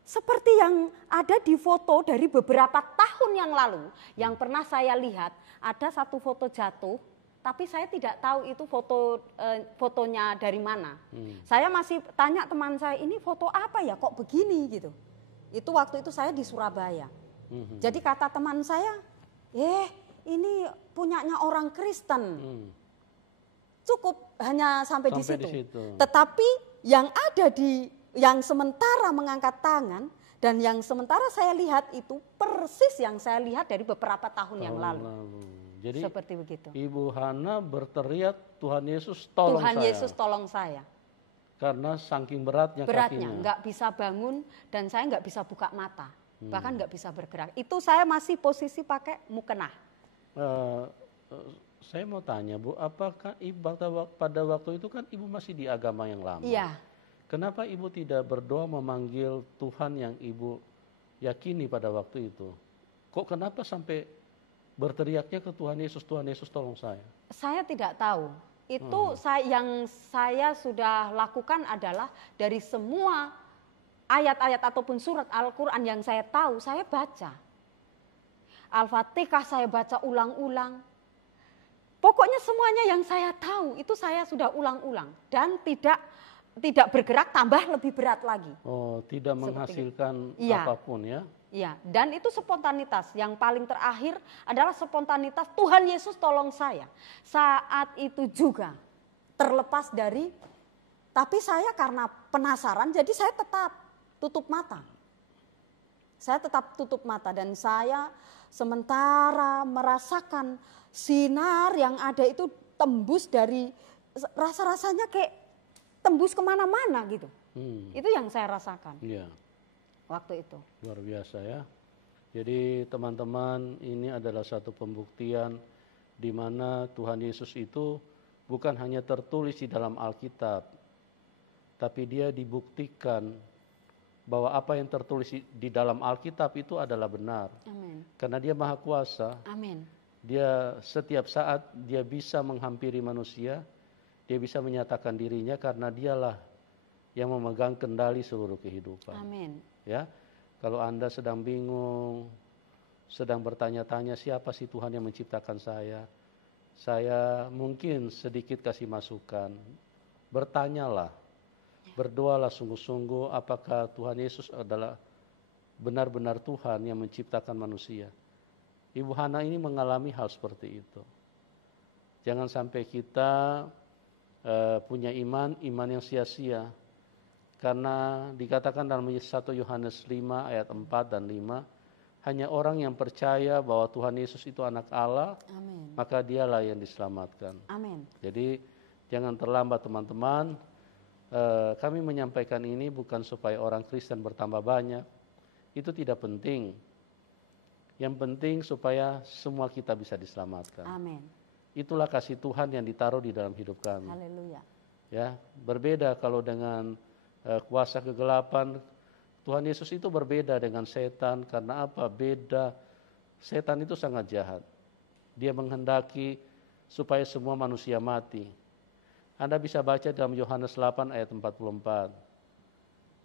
seperti yang ada di foto dari beberapa tahun yang lalu. Yang pernah saya lihat ada satu foto jatuh, tapi saya tidak tahu itu fotonya dari mana. Saya masih tanya teman saya, ini foto apa ya kok begini gitu. Itu waktu itu saya di Surabaya. Jadi kata teman saya, ini punyanya orang Kristen. Cukup hanya sampai di situ. Tetapi yang ada yang sementara mengangkat tangan dan yang sementara saya lihat itu persis yang saya lihat dari beberapa tahun yang lalu. Jadi seperti begitu. Ibu Hana berteriak Tuhan Yesus tolong saya. Tuhan Yesus tolong saya. Karena saking beratnya kakinya. Nggak bisa bangun dan saya nggak bisa buka mata. Bahkan nggak bisa bergerak. Itu saya masih posisi pakai mukenah. Saya mau tanya Bu, apakah pada waktu itu kan Ibu masih di agama yang lama? Iya. Kenapa Ibu tidak berdoa memanggil Tuhan yang Ibu yakini pada waktu itu? Kenapa sampai berteriaknya ke Tuhan Yesus tolong saya? Saya tidak tahu. Itu yang saya sudah lakukan adalah dari semua ayat-ayat ataupun surat Al-Quran yang saya tahu, saya baca. Al-Fatihah saya baca ulang-ulang. Pokoknya semuanya yang saya tahu itu saya sudah ulang-ulang. Dan tidak bergerak, tambah lebih berat lagi. Tidak menghasilkan apapun ya? Iya, dan itu spontanitas. Yang paling terakhir adalah spontanitas Tuhan Yesus tolong saya. Saat itu juga terlepas dari, tapi saya karena penasaran jadi saya tetap tutup mata. Saya tetap tutup mata dan saya sementara merasakan sinar yang ada itu tembus dari, rasa-rasanya kayak tembus kemana-mana gitu. Itu yang saya rasakan. Iya. Waktu itu. Luar biasa ya. Jadi teman-teman, ini adalah satu pembuktian di mana Tuhan Yesus itu bukan hanya tertulis di dalam Alkitab, tapi dia dibuktikan bahwa apa yang tertulis di dalam Alkitab itu adalah benar. Amin. Karena dia Maha Kuasa. Amin. Dia setiap saat dia bisa menghampiri manusia, dia bisa menyatakan dirinya karena dialah yang memegang kendali seluruh kehidupan. Amin. Ya, kalau Anda sedang bingung, sedang bertanya-tanya siapa sih Tuhan yang menciptakan saya mungkin sedikit kasih masukan. Bertanyalah, berdoalah sungguh-sungguh apakah Tuhan Yesus adalah benar-benar Tuhan yang menciptakan manusia. Ibu Hana ini mengalami hal seperti itu. Jangan sampai kita punya iman yang sia-sia. Karena dikatakan dalam 1 Yohanes 5 ayat 4 dan 5, hanya orang yang percaya bahwa Tuhan Yesus itu anak Allah, Amin, maka dialah yang diselamatkan. Amin. Jadi jangan terlambat teman-teman, kami menyampaikan ini bukan supaya orang Kristen bertambah banyak. Itu tidak penting. Yang penting supaya semua kita bisa diselamatkan. Amin. Itulah kasih Tuhan yang ditaruh di dalam hidup kami. Haleluya. Ya, berbeda kalau dengan kuasa kegelapan. Tuhan Yesus itu berbeda dengan setan. Karena apa? Beda. Setan itu sangat jahat. Dia menghendaki supaya semua manusia mati. Anda bisa baca dalam Yohanes 8 ayat 44.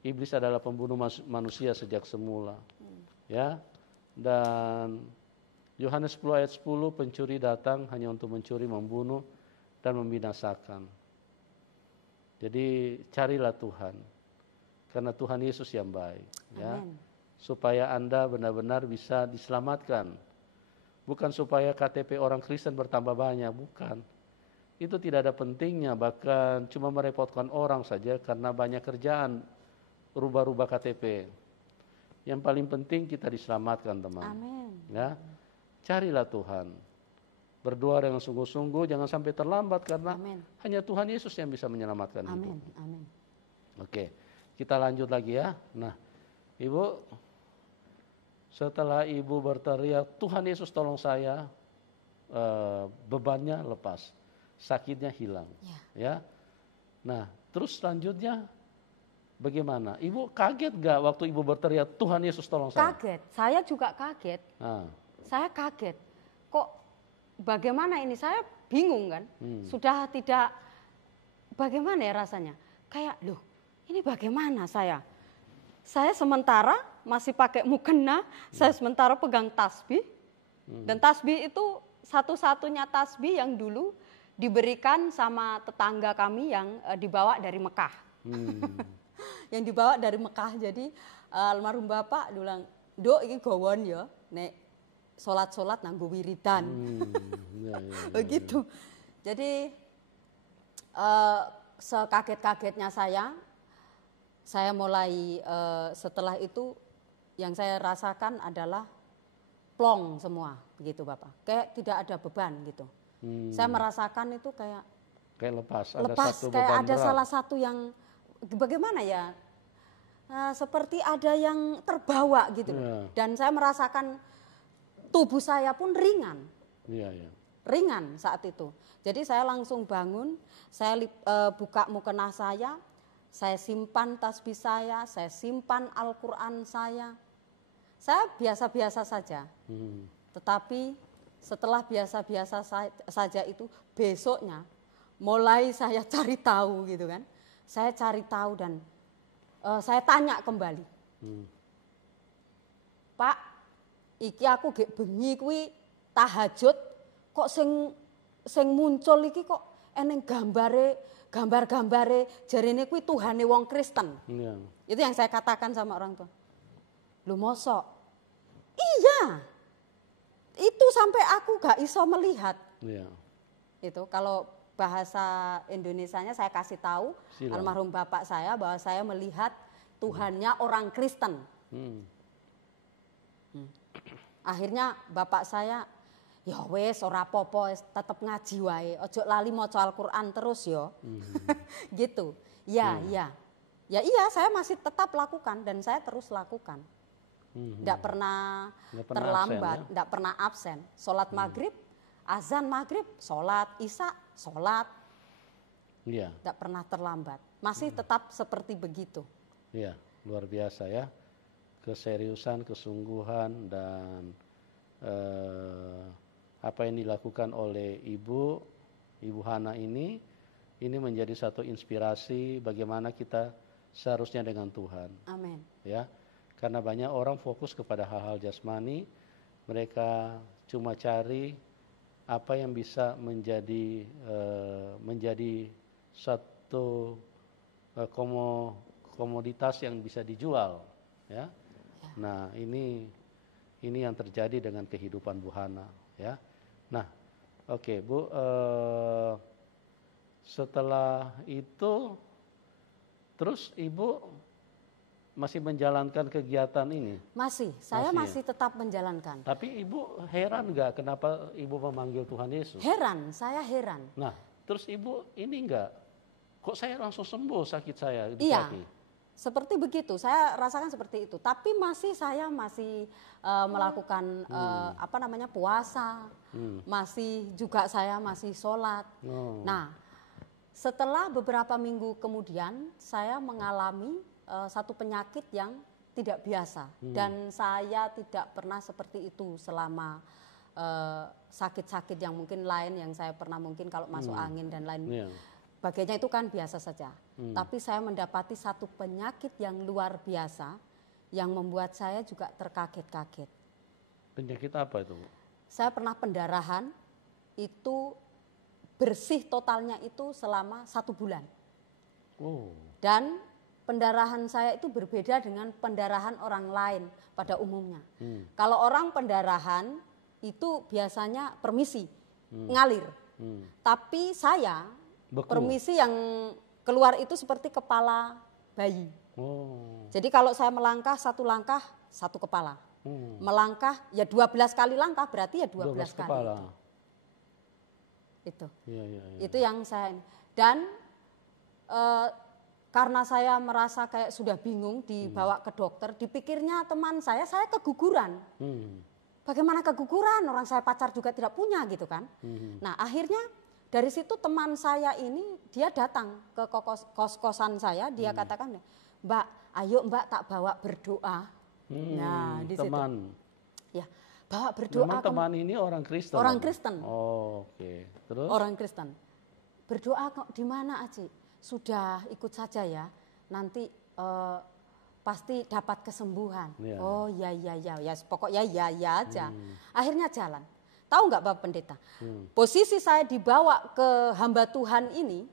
Iblis adalah pembunuh manusia sejak semula. Ya. Dan Yohanes 10 ayat 10, pencuri datang hanya untuk mencuri, membunuh, dan membinasakan. Jadi carilah Tuhan. Karena Tuhan Yesus yang baik. Ya. Supaya Anda benar-benar bisa diselamatkan. Bukan supaya KTP orang Kristen bertambah banyak, bukan. Itu tidak ada pentingnya, bahkan cuma merepotkan orang saja karena banyak kerjaan rubah-rubah KTP. Yang paling penting kita diselamatkan, teman. Amin. Ya, carilah Tuhan. Berdoa dengan sungguh-sungguh, jangan sampai terlambat karena hanya Tuhan Yesus yang bisa menyelamatkan hidup. Amin. Oke, kita lanjut lagi ya. Nah, Ibu, setelah Ibu berteriak, Tuhan Yesus tolong saya, bebannya lepas, sakitnya hilang. Ya. Nah, terus selanjutnya bagaimana? Ibu kaget gak waktu Ibu berteriak, Tuhan Yesus tolong saya? Kaget, saya juga kaget. Saya kaget, kok bagaimana ini? Saya bingung kan, sudah tidak, bagaimana ya rasanya? Kayak, loh ini bagaimana saya? Saya sementara masih pakai mukena, saya sementara pegang tasbih. Dan tasbih itu satu-satunya tasbih yang dulu diberikan sama tetangga kami yang dibawa dari Mekah. Yang dibawa dari Mekah. Jadi almarhum bapak bilang, "Dok, ini gawon ya, nek sholat-sholat nganggo wiridan." Begitu. Jadi sekaget-kagetnya saya mulai setelah itu yang saya rasakan adalah plong semua, begitu Bapak. Kayak tidak ada beban gitu. Saya merasakan itu kayak lepas, kayak ada salah satu yang bagaimana ya, seperti ada yang terbawa gitu. Dan saya merasakan tubuh saya pun ringan. Ringan saat itu. Jadi saya langsung bangun, saya buka mukena saya simpan tasbih saya simpan Al-Quran saya biasa-biasa saja. Tetapi setelah biasa-biasa saja itu, besoknya mulai saya cari tahu gitu kan. Saya cari tahu dan saya tanya kembali. Pak, iki aku gek bengi kuwi tahajud kok sing muncul iki kok eneng gambar-gambare jarene kuwi Tuhane wong Kristen. Itu yang saya katakan sama orang tua. Lu mosok? Iya. Itu sampai aku gak iso melihat. Itu kalau bahasa Indonesianya saya kasih tahu almarhum bapak saya bahwa saya melihat Tuhannya orang Kristen. Akhirnya bapak saya, ya wes ora apa-apa, tetep ngaji wae, ojo lali maca Al-Qur'an terus yo. Gitu. Ya, iya saya masih tetap lakukan dan saya terus lakukan. Tidak pernah terlambat, tidak pernah absen. Sholat maghrib, azan maghrib, sholat isya, sholat. Tidak pernah terlambat. Masih tetap seperti begitu. Iya, luar biasa ya. Keseriusan, kesungguhan dan apa yang dilakukan oleh Ibu Hana ini menjadi satu inspirasi bagaimana kita seharusnya dengan Tuhan. Amin. Ya, karena banyak orang fokus kepada hal-hal jasmani, mereka cuma cari apa yang bisa menjadi satu komoditas yang bisa dijual. Ya. Nah ini yang terjadi dengan kehidupan Bu Hana. Ya. Nah, oke, Bu. Setelah itu, terus Ibu masih menjalankan kegiatan ini? Saya masih tetap menjalankan. Tapi Ibu heran nggak kenapa Ibu memanggil Tuhan Yesus? Heran, saya heran. Nah, terus Ibu ini nggak kok saya langsung sembuh sakit saya di Iya. kaki? Seperti begitu, saya rasakan seperti itu. Tapi saya masih melakukan puasa, masih juga saya masih sholat. Nah, setelah beberapa minggu kemudian saya mengalami satu penyakit yang tidak biasa dan saya tidak pernah seperti itu selama sakit-sakit yang mungkin lain yang saya pernah mungkin kalau masuk angin dan lain sebagainya itu kan biasa saja. Tapi saya mendapati satu penyakit yang luar biasa yang membuat saya juga terkaget-kaget. Penyakit apa itu, Bu? Saya pernah pendarahan itu bersih totalnya itu selama 1 bulan. Dan pendarahan saya itu berbeda dengan pendarahan orang lain pada umumnya. Kalau orang pendarahan itu biasanya permisi, ngalir. Tapi saya permisi yang keluar itu seperti kepala bayi. Jadi kalau saya melangkah 1 langkah 1 kepala. Melangkah ya 12 kali langkah berarti ya 12 kali. Kepala. Itu. Ya. Itu yang saya dan karena saya merasa kayak sudah bingung dibawa ke dokter, dipikirnya teman saya keguguran. Bagaimana keguguran? Orang saya pacar juga tidak punya gitu kan. Nah akhirnya dari situ teman saya ini dia datang ke kos-kosan saya, dia katakan, Mbak, ayo Mbak tak bawa berdoa. Nah di teman. situ. Ya, bawa berdoa. Teman ini orang Kristen. Orang Kristen. Oke. Terus? Orang Kristen. Berdoa kok di mana Aci? Sudah ikut saja ya. Nanti pasti dapat kesembuhan. Ya. Oh ya pokoknya ya aja. Akhirnya jalan. Tahu nggak Bapak Pendeta? Posisi saya dibawa ke hamba Tuhan ini,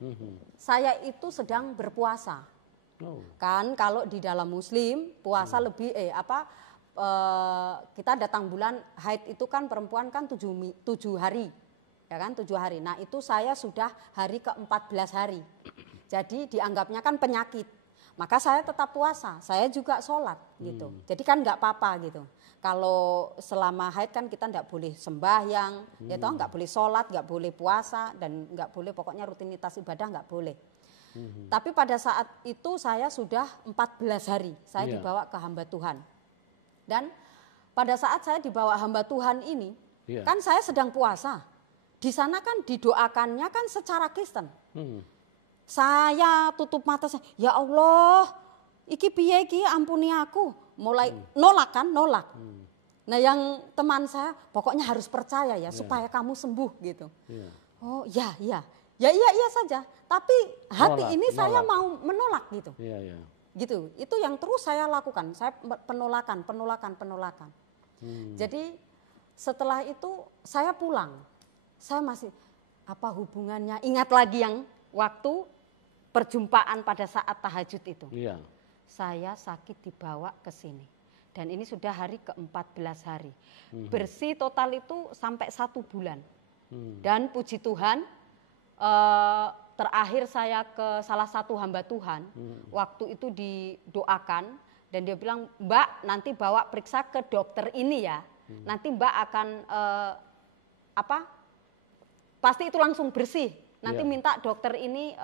saya itu sedang berpuasa. Kan kalau di dalam Muslim puasa lebih kita datang bulan haid itu kan perempuan kan 7 hari. Ya kan 7 hari. Nah, itu saya sudah hari ke-14 hari. Jadi dianggapnya kan penyakit. Maka saya tetap puasa, saya juga sholat gitu. Jadi kan nggak apa-apa gitu. Kalau selama haid kan kita nggak boleh sembahyang, ya toh nggak boleh sholat, nggak boleh puasa, dan nggak boleh pokoknya rutinitas ibadah nggak boleh. Tapi pada saat itu saya sudah 14 hari saya dibawa ke hamba Tuhan. Dan pada saat saya dibawa hamba Tuhan ini, kan saya sedang puasa. Di sana kan didoakannya kan secara Kristen. Saya tutup mata saya, ya Allah, iki piye iki ampuni aku. Mulai nolak. Nah yang teman saya pokoknya harus percaya ya supaya kamu sembuh gitu. Oh iya saja. Tapi hati ini saya mau menolak gitu. Gitu. Itu yang terus saya lakukan. Saya penolakan. Jadi setelah itu saya pulang. Saya masih apa hubungannya? Ingat lagi yang waktu perjumpaan pada saat tahajud itu. Saya sakit dibawa ke sini. Dan ini sudah hari ke-14 hari. Bersih total itu sampai 1 bulan. Dan puji Tuhan, terakhir saya ke salah satu hamba Tuhan. Waktu itu didoakan dan dia bilang, Mbak nanti bawa periksa ke dokter ini ya. Nanti Mbak akan pasti itu langsung bersih. Nanti minta dokter ini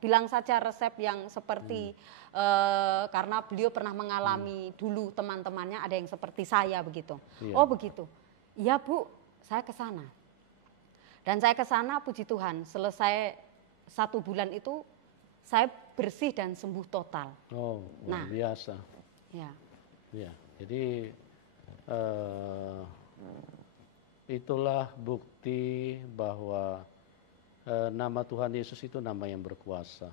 bilang saja resep yang seperti karena beliau pernah mengalami dulu teman-temannya ada yang seperti saya begitu. Oh begitu. Iya Bu, saya ke sana. Dan saya ke sana puji Tuhan, selesai 1 bulan itu saya bersih dan sembuh total. Oh, luar biasa. Ya. Jadi itulah bukti bahwa nama Tuhan Yesus itu nama yang berkuasa.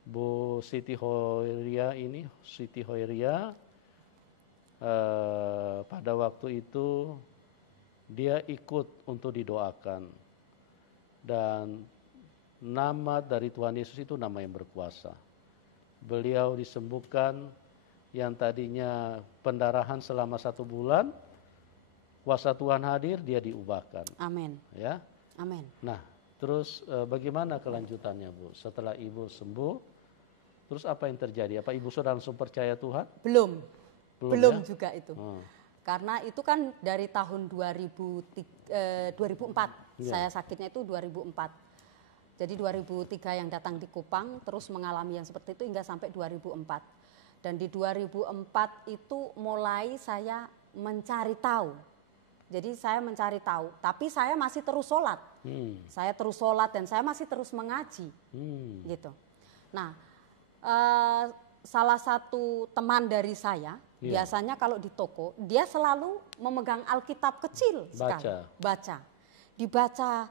Bu Siti Hoiria pada waktu itu dia ikut untuk didoakan. Dan nama dari Tuhan Yesus itu nama yang berkuasa. Beliau disembuhkan yang tadinya pendarahan selama 1 bulan, kuasa Tuhan hadir, dia diubahkan. Amin. Ya. Amin. Nah, terus bagaimana kelanjutannya Bu? Setelah Ibu sembuh, terus apa yang terjadi? Apa Ibu sudah langsung percaya Tuhan? Belum ya? Juga itu. Karena itu kan dari tahun 2004, saya sakitnya itu 2004. Jadi 2003 yang datang di Kupang, terus mengalami yang seperti itu hingga sampai 2004. Dan di 2004 itu mulai saya mencari tahu. Jadi saya mencari tahu, tapi saya masih terus sholat. Saya terus sholat dan saya masih terus mengaji. Gitu. Nah, salah satu teman dari saya, biasanya kalau di toko, dia selalu memegang Alkitab kecil sekali. Baca. Dibaca,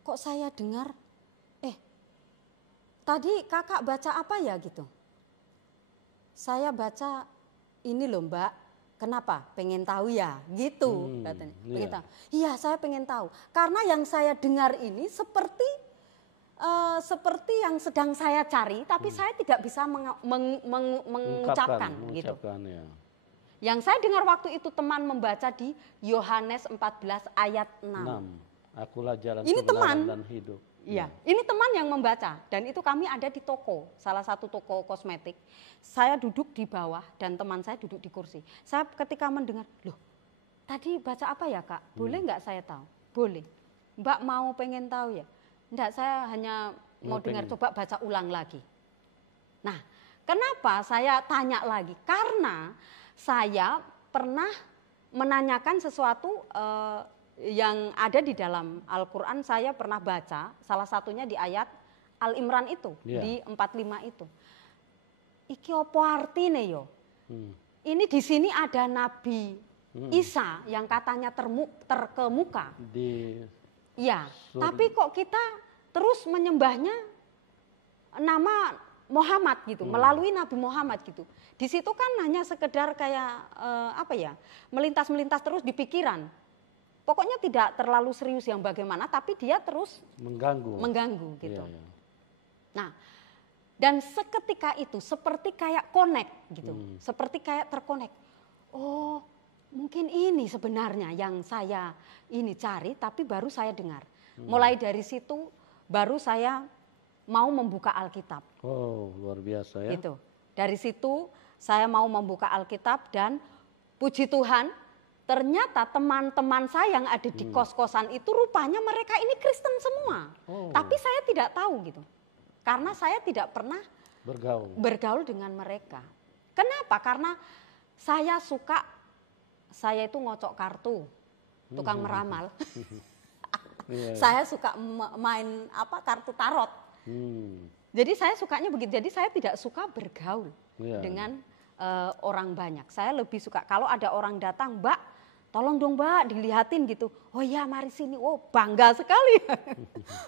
kok saya dengar, tadi kakak baca apa ya gitu. Saya baca ini loh Mbak, kenapa? Pengen tahu ya gitu katanya. Pengen tahu. Iya saya pengen tahu. Karena yang saya dengar ini seperti yang sedang saya cari, tapi saya tidak bisa mengucapkan gitu. Ya. Yang saya dengar waktu itu teman membaca di Yohanes 14 ayat 6. Akulah jalan ini kebenaran dan hidup. Iya, ini teman yang membaca dan itu kami ada di toko, salah satu toko kosmetik. Saya duduk di bawah dan teman saya duduk di kursi. Saya ketika mendengar, loh tadi baca apa ya Kak? Boleh nggak saya tahu? Boleh. Mbak mau pengen tahu ya? Enggak, saya hanya mau dengar, coba baca ulang lagi. Nah, kenapa saya tanya lagi? Karena saya pernah menanyakan sesuatu yang ada di dalam Al-Quran. Saya pernah baca salah satunya di ayat Al-Imran itu, di 45 itu. Iki opo artine yo? Ini di sini ada Nabi Isa yang katanya terkemuka. Iya, tapi kok kita terus menyembahnya nama Muhammad gitu, melalui Nabi Muhammad gitu. Di situ kan hanya sekedar kayak melintas-melintas terus di pikiran. Pokoknya tidak terlalu serius yang bagaimana, tapi dia terus mengganggu gitu. Iya. Nah, dan seketika itu seperti kayak connect gitu, seperti kayak terkonek. Oh, mungkin ini sebenarnya yang saya ini cari, tapi baru saya dengar. Mulai dari situ baru saya mau membuka Alkitab. Oh, luar biasa ya. Gitu. Dari situ saya mau membuka Alkitab dan puji Tuhan, ternyata teman-teman saya yang ada di kos-kosan itu rupanya mereka ini Kristen semua. Tapi saya tidak tahu gitu. Karena saya tidak pernah bergaul dengan mereka. Kenapa? Karena saya itu ngocok kartu, tukang meramal. Saya suka main kartu tarot. Jadi saya sukanya begitu. Jadi saya tidak suka bergaul dengan orang banyak. Saya lebih suka kalau ada orang datang, Mbak, tolong dong Mbak dilihatin gitu. Oh ya mari sini. Oh bangga sekali.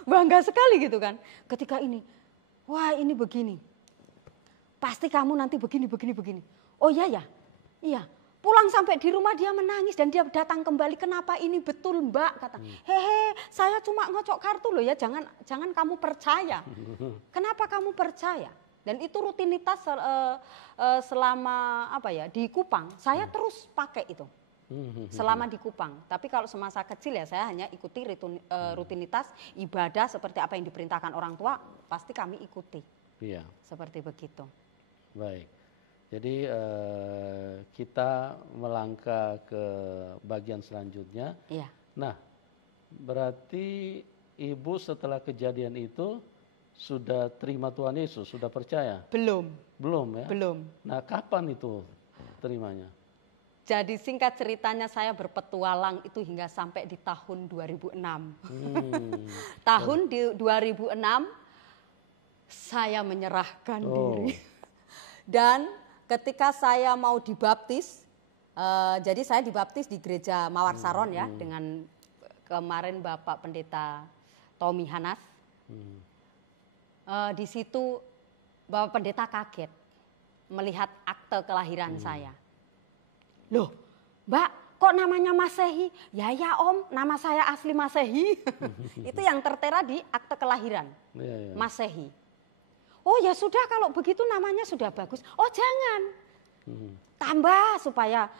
Bangga sekali gitu kan. Ketika ini, wah ini begini. Pasti kamu nanti begini. Oh iya ya. Iya. Pulang sampai di rumah dia menangis dan dia datang kembali. Kenapa ini betul Mbak? Kata, hehe saya cuma ngocok kartu loh ya. Jangan kamu percaya. Kenapa kamu percaya? Dan itu rutinitas selama di Kupang. Saya terus pakai itu. Selama di Kupang. Tapi kalau semasa kecil ya saya hanya ikuti rutinitas ibadah seperti apa yang diperintahkan orang tua, pasti kami ikuti. Iya. Seperti begitu. Baik. Jadi kita melangkah ke bagian selanjutnya. Iya. Nah, berarti Ibu setelah kejadian itu sudah terima Tuhan Yesus, sudah percaya? Belum. Belum ya? Belum. Nah, kapan itu terimanya? Jadi singkat ceritanya saya berpetualang itu hingga sampai di tahun 2006. Tahun 2006 saya menyerahkan diri. Dan ketika saya mau dibaptis, jadi saya dibaptis di gereja Mawar Saron ya, dengan kemarin Bapak Pendeta Tommy Hanas. Di situ Bapak Pendeta kaget melihat akte kelahiran saya. Loh, Mbak, kok namanya Masehi? Ya Om, nama saya asli Masehi. Itu yang tertera di akte kelahiran, Masehi. Oh ya sudah, kalau begitu namanya sudah bagus. Oh jangan, tambah supaya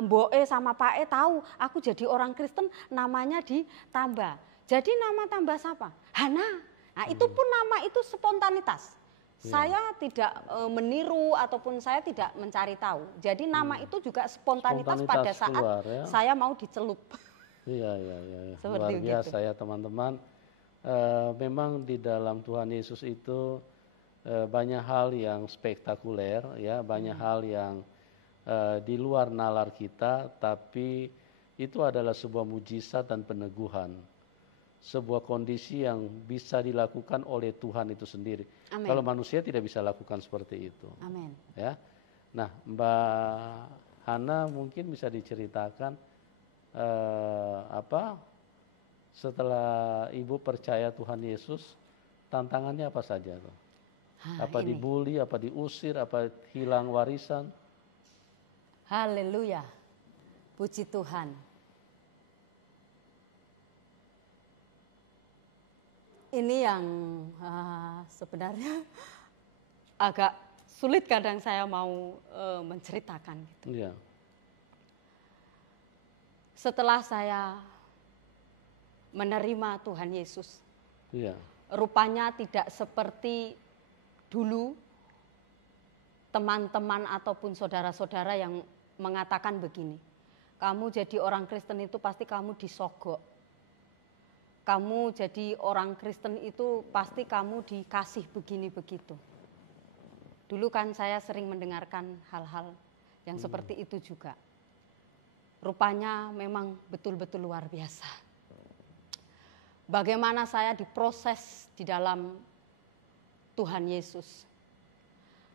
Mboe sama Pak E tahu aku jadi orang Kristen, namanya ditambah. Jadi nama tambah siapa? Hana. Nah itu pun nama itu spontanitas. Saya tidak meniru ataupun saya tidak mencari tahu. Jadi nama itu juga spontanitas pada saat keluar, ya? Saya mau dicelup. Iya. Luar biasa ya teman-teman. memang di dalam Tuhan Yesus itu banyak hal yang spektakuler, ya, banyak hal yang di luar nalar kita, tapi itu adalah sebuah mujizat dan peneguhan, sebuah kondisi yang bisa dilakukan oleh Tuhan itu sendiri. Amen. Kalau manusia tidak bisa lakukan seperti itu. Amin. Ya, nah Mbak Hana mungkin bisa diceritakan apa setelah Ibu percaya Tuhan Yesus, tantangannya apa saja tuh? Apa ini. dibully, apa diusir, apa hilang warisan? Haleluya. Puji Tuhan. Ini yang sebenarnya agak sulit kadang saya mau menceritakan gitu. Iya. Setelah saya menerima Tuhan Yesus, Iya. rupanya tidak seperti dulu teman-teman ataupun saudara-saudara yang mengatakan begini, kamu jadi orang Kristen itu pasti kamu disogok. Kamu jadi orang Kristen itu pasti kamu dikasih begini begitu. Dulu kan saya sering mendengarkan hal-hal yang seperti itu juga. Rupanya memang betul-betul luar biasa. Bagaimana saya diproses di dalam Tuhan Yesus.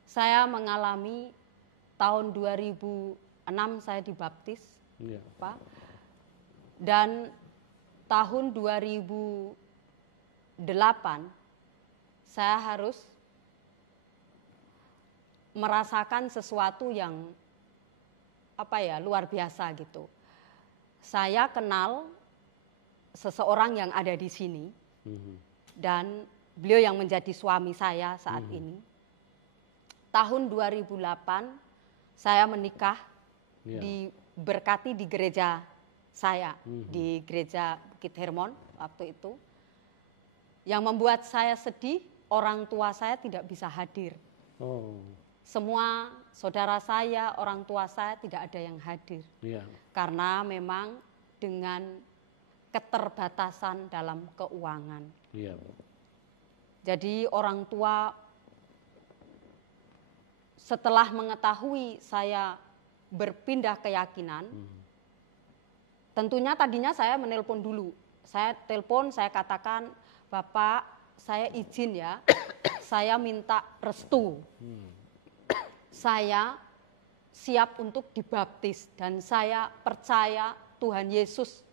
Saya mengalami tahun 2006 saya dibaptis, Pak. Dan tahun 2008 saya harus merasakan sesuatu yang luar biasa gitu. Saya kenal seseorang yang ada di sini dan beliau yang menjadi suami saya saat ini. Tahun 2008 saya menikah, diberkati di gereja saya, di gereja Bukit Hermon waktu itu. Yang membuat saya sedih, orang tua saya tidak bisa hadir. Semua saudara saya, orang tua saya tidak ada yang hadir. Karena memang dengan keterbatasan dalam keuangan. Jadi orang tua setelah mengetahui saya berpindah keyakinan, tentunya tadinya saya menelpon dulu. Saya telepon, saya katakan, Bapak saya izin ya, saya minta restu. Saya siap untuk dibaptis dan saya percaya Tuhan Yesus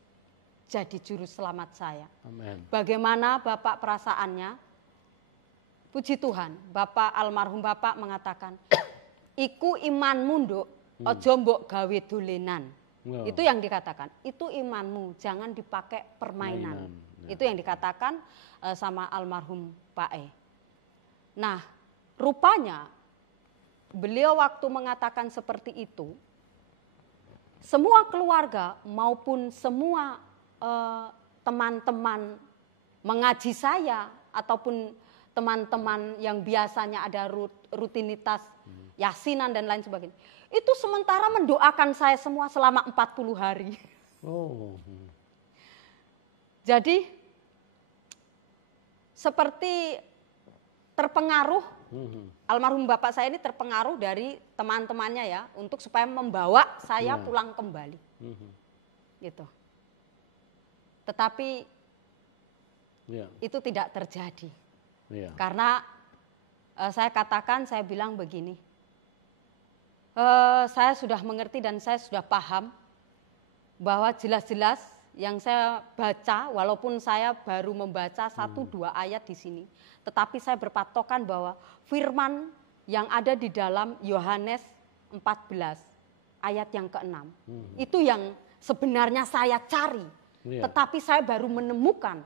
jadi juru selamat saya. Amen. Bagaimana Bapak perasaannya? Puji Tuhan, Bapak almarhum Bapak mengatakan, iku imanmu nduk, ojo mbok gawe dolenan. Itu yang dikatakan, itu imanmu, jangan dipakai permainan. Itu yang dikatakan sama almarhum Pak E. Nah, rupanya beliau waktu mengatakan seperti itu, semua keluarga maupun semua teman-teman mengaji saya ataupun teman-teman yang biasanya ada rutinitas yasinan dan lain sebagainya, itu sementara mendoakan saya semua selama 40 hari. Jadi seperti terpengaruh, almarhum bapak saya ini terpengaruh dari teman-temannya ya, untuk supaya membawa saya pulang kembali. Gitu. Tetapi itu tidak terjadi. Karena saya katakan, saya bilang begini, saya sudah mengerti dan saya sudah paham bahwa jelas-jelas yang saya baca, walaupun saya baru membaca 1-2 ayat di sini, tetapi saya berpatokan bahwa firman yang ada di dalam Yohanes 14 ayat yang ke-6, itu yang sebenarnya saya cari, tetapi saya baru menemukan,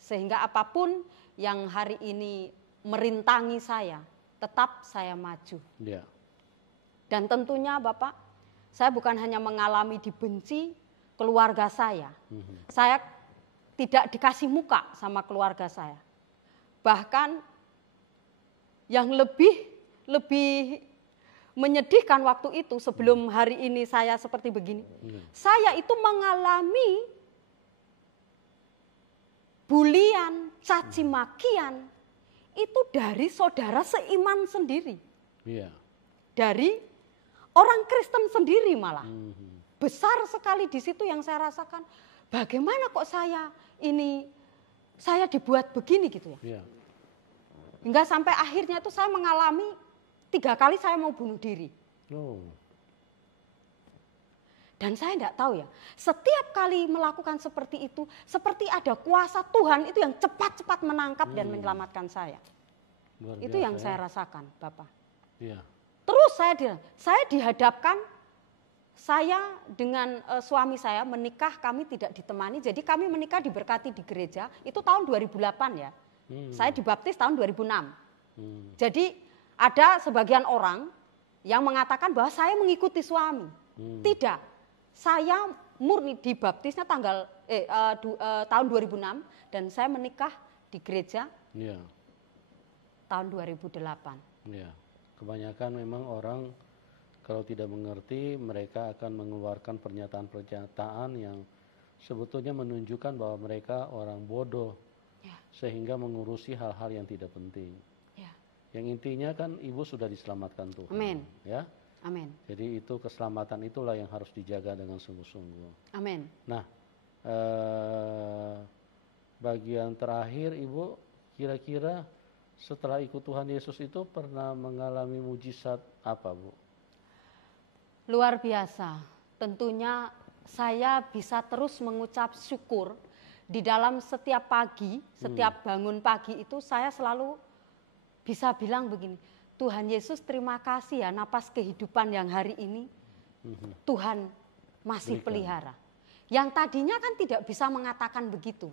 sehingga apapun yang hari ini merintangi saya, tetap saya maju. Dan tentunya Bapak, saya bukan hanya mengalami dibenci keluarga saya tidak dikasih muka sama keluarga saya. Bahkan yang lebih menyedihkan waktu itu, sebelum hari ini saya seperti begini, saya itu mengalami bulian, caci makian itu dari saudara seiman sendiri. Iya. Dari orang Kristen sendiri malah. Besar sekali di situ yang saya rasakan. Bagaimana kok saya dibuat begini gitu ya. Iya. Hingga sampai akhirnya itu saya mengalami 3 kali saya mau bunuh diri. Oh. Dan saya tidak tahu ya, setiap kali melakukan seperti itu, seperti ada kuasa Tuhan itu yang cepat-cepat menangkap dan menyelamatkan saya. Luar Itu biasa, yang ya. saya rasakan, Bapak. Iya. Terus saya dihadapkan, saya dengan suami saya menikah, kami tidak ditemani, jadi kami menikah diberkati di gereja, itu tahun 2008 ya. Saya dibaptis tahun 2006. Jadi ada sebagian orang yang mengatakan bahwa saya mengikuti suami. Tidak. Saya murni dibaptisnya tahun 2006 dan saya menikah di gereja tahun 2008. Ya, kebanyakan memang orang kalau tidak mengerti mereka akan mengeluarkan pernyataan-pernyataan yang sebetulnya menunjukkan bahwa mereka orang bodoh sehingga mengurusi hal-hal yang tidak penting. Yang intinya kan ibu sudah diselamatkan Tuhan. Amin. Ya. Amin. Jadi itu keselamatan itulah yang harus dijaga dengan sungguh-sungguh. Amin. Nah, bagian terakhir Ibu, kira-kira setelah ikut Tuhan Yesus itu pernah mengalami mujizat apa, Bu? Luar biasa. Tentunya saya bisa terus mengucap syukur di dalam setiap pagi, setiap bangun pagi itu saya selalu bisa bilang begini, Tuhan Yesus terima kasih ya napas kehidupan yang hari ini Tuhan masih pelihara. Yang tadinya kan tidak bisa mengatakan begitu.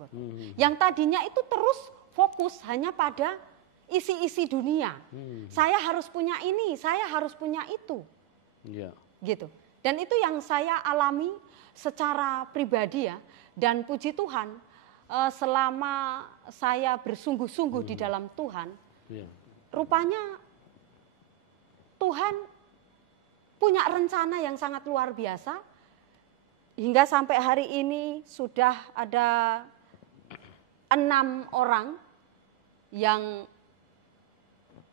Yang tadinya itu terus fokus hanya pada isi-isi dunia. Saya harus punya ini, saya harus punya itu. Gitu. Dan itu yang saya alami secara pribadi ya. Dan puji Tuhan selama saya bersungguh-sungguh di dalam Tuhan, rupanya Tuhan punya rencana yang sangat luar biasa, hingga sampai hari ini sudah ada 6 orang yang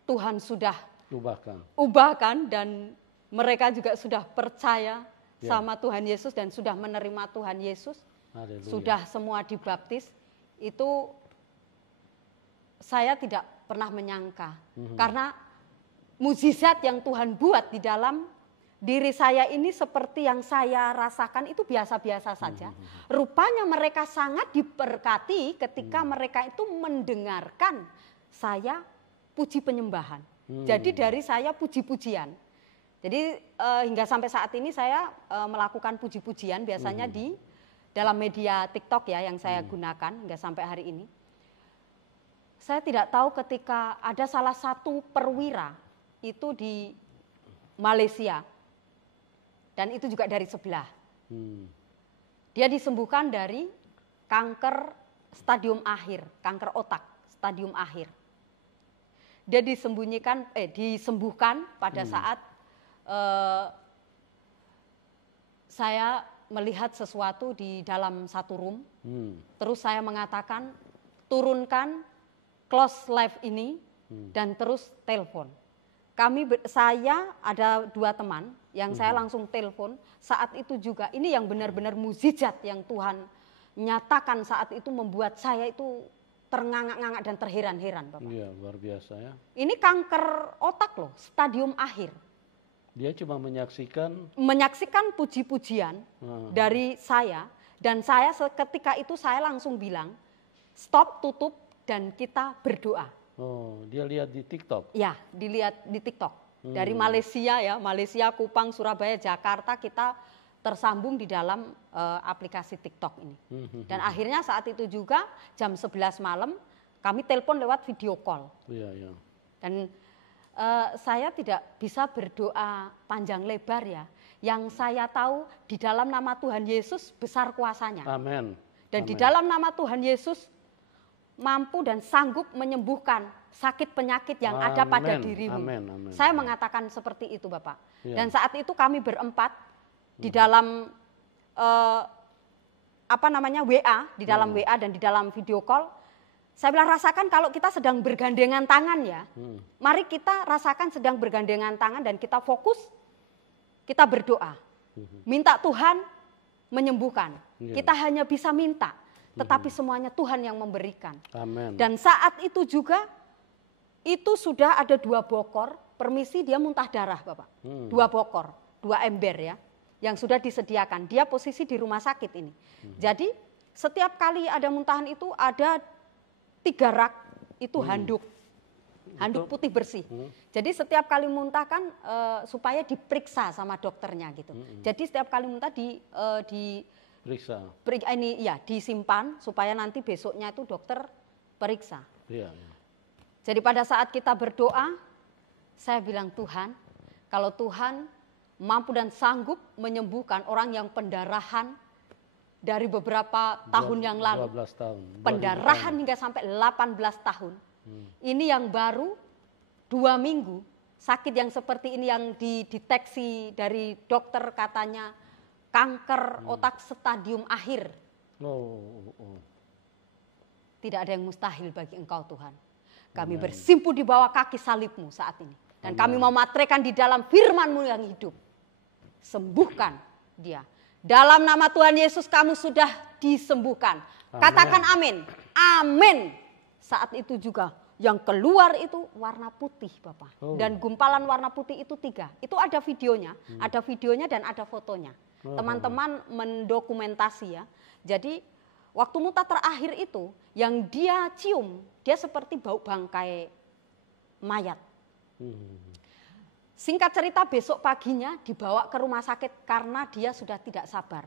Tuhan sudah ubahkan dan mereka juga sudah percaya sama Tuhan Yesus dan sudah menerima Tuhan Yesus. Haleluya. Sudah semua dibaptis. Itu saya tidak pernah menyangka karena mujizat yang Tuhan buat di dalam diri saya ini seperti yang saya rasakan itu biasa-biasa saja. Rupanya mereka sangat diberkati ketika mereka itu mendengarkan saya puji penyembahan. Jadi dari saya puji-pujian. Jadi hingga sampai saat ini saya melakukan puji-pujian biasanya di dalam media TikTok ya yang saya gunakan hingga sampai hari ini. Saya tidak tahu ketika ada salah satu perwira itu di Malaysia dan itu juga dari sebelah. Dia disembuhkan dari kanker stadium akhir, kanker otak stadium akhir. Dia disembuhkan pada saat saya melihat sesuatu di dalam satu room. Terus saya mengatakan turunkan close live ini dan terus telepon. Saya ada 2 teman yang saya langsung telepon saat itu juga. Ini yang benar-benar mukjizat yang Tuhan nyatakan saat itu membuat saya itu terngangak-ngangak dan terheran-heran, Bapak. Iya, luar biasa ya. Ini kanker otak loh, stadium akhir. Dia cuma menyaksikan puji-pujian dari saya dan saya ketika itu saya langsung bilang stop, tutup dan kita berdoa. Oh, dia lihat di TikTok? Ya, dilihat di TikTok. Dari Malaysia ya, Malaysia, Kupang, Surabaya, Jakarta kita tersambung di dalam aplikasi TikTok ini. Dan akhirnya saat itu juga jam 11 malam kami telepon lewat video call. Iya. Dan saya tidak bisa berdoa panjang lebar ya. Yang saya tahu di dalam nama Tuhan Yesus besar kuasanya. Amin. Dan di dalam nama Tuhan Yesus mampu dan sanggup menyembuhkan sakit penyakit yang ada pada dirimu. Amin. Saya mengatakan seperti itu Bapak. Dan saat itu kami berempat di dalam WA, di dalam WA dan di dalam video call, saya bilang rasakan kalau kita sedang bergandengan tangan ya. Mari kita rasakan sedang bergandengan tangan dan kita fokus, kita berdoa. Minta Tuhan menyembuhkan. Kita hanya bisa minta, tetapi semuanya Tuhan yang memberikan. Amen. Dan saat itu juga, itu sudah ada 2 bokor, permisi dia muntah darah Bapak. 2 bokor, 2 ember ya, yang sudah disediakan. Dia posisi di rumah sakit ini. Jadi setiap kali ada muntahan itu ada 3 rak, itu handuk putih bersih. Jadi setiap kali muntah kan supaya diperiksa sama dokternya gitu. Jadi setiap kali muntah disimpan supaya nanti besoknya itu dokter periksa. Iya. Jadi pada saat kita berdoa, saya bilang Tuhan, kalau Tuhan mampu dan sanggup menyembuhkan orang yang pendarahan dari beberapa tahun yang lalu, 12 tahun. pendarahan hingga sampai 18 tahun. Ini yang baru 2 minggu, sakit yang seperti ini yang dideteksi dari dokter katanya kanker otak stadium akhir. Tidak ada yang mustahil bagi Engkau Tuhan. Kami bersimpuh di bawah kaki salib-Mu saat ini. Dan kami mau matraikan di dalam firman-Mu yang hidup. Sembuhkan dia. Dalam nama Tuhan Yesus kamu sudah disembuhkan. Katakan amin. Amin. Saat itu juga yang keluar itu warna putih Bapak. Dan gumpalan warna putih itu 3. Itu ada videonya. Ada videonya dan ada fotonya. Teman-teman mendokumentasi ya. Jadi waktu muntah terakhir itu yang dia cium, dia seperti bau bangkai mayat. Singkat cerita besok paginya dibawa ke rumah sakit karena dia sudah tidak sabar.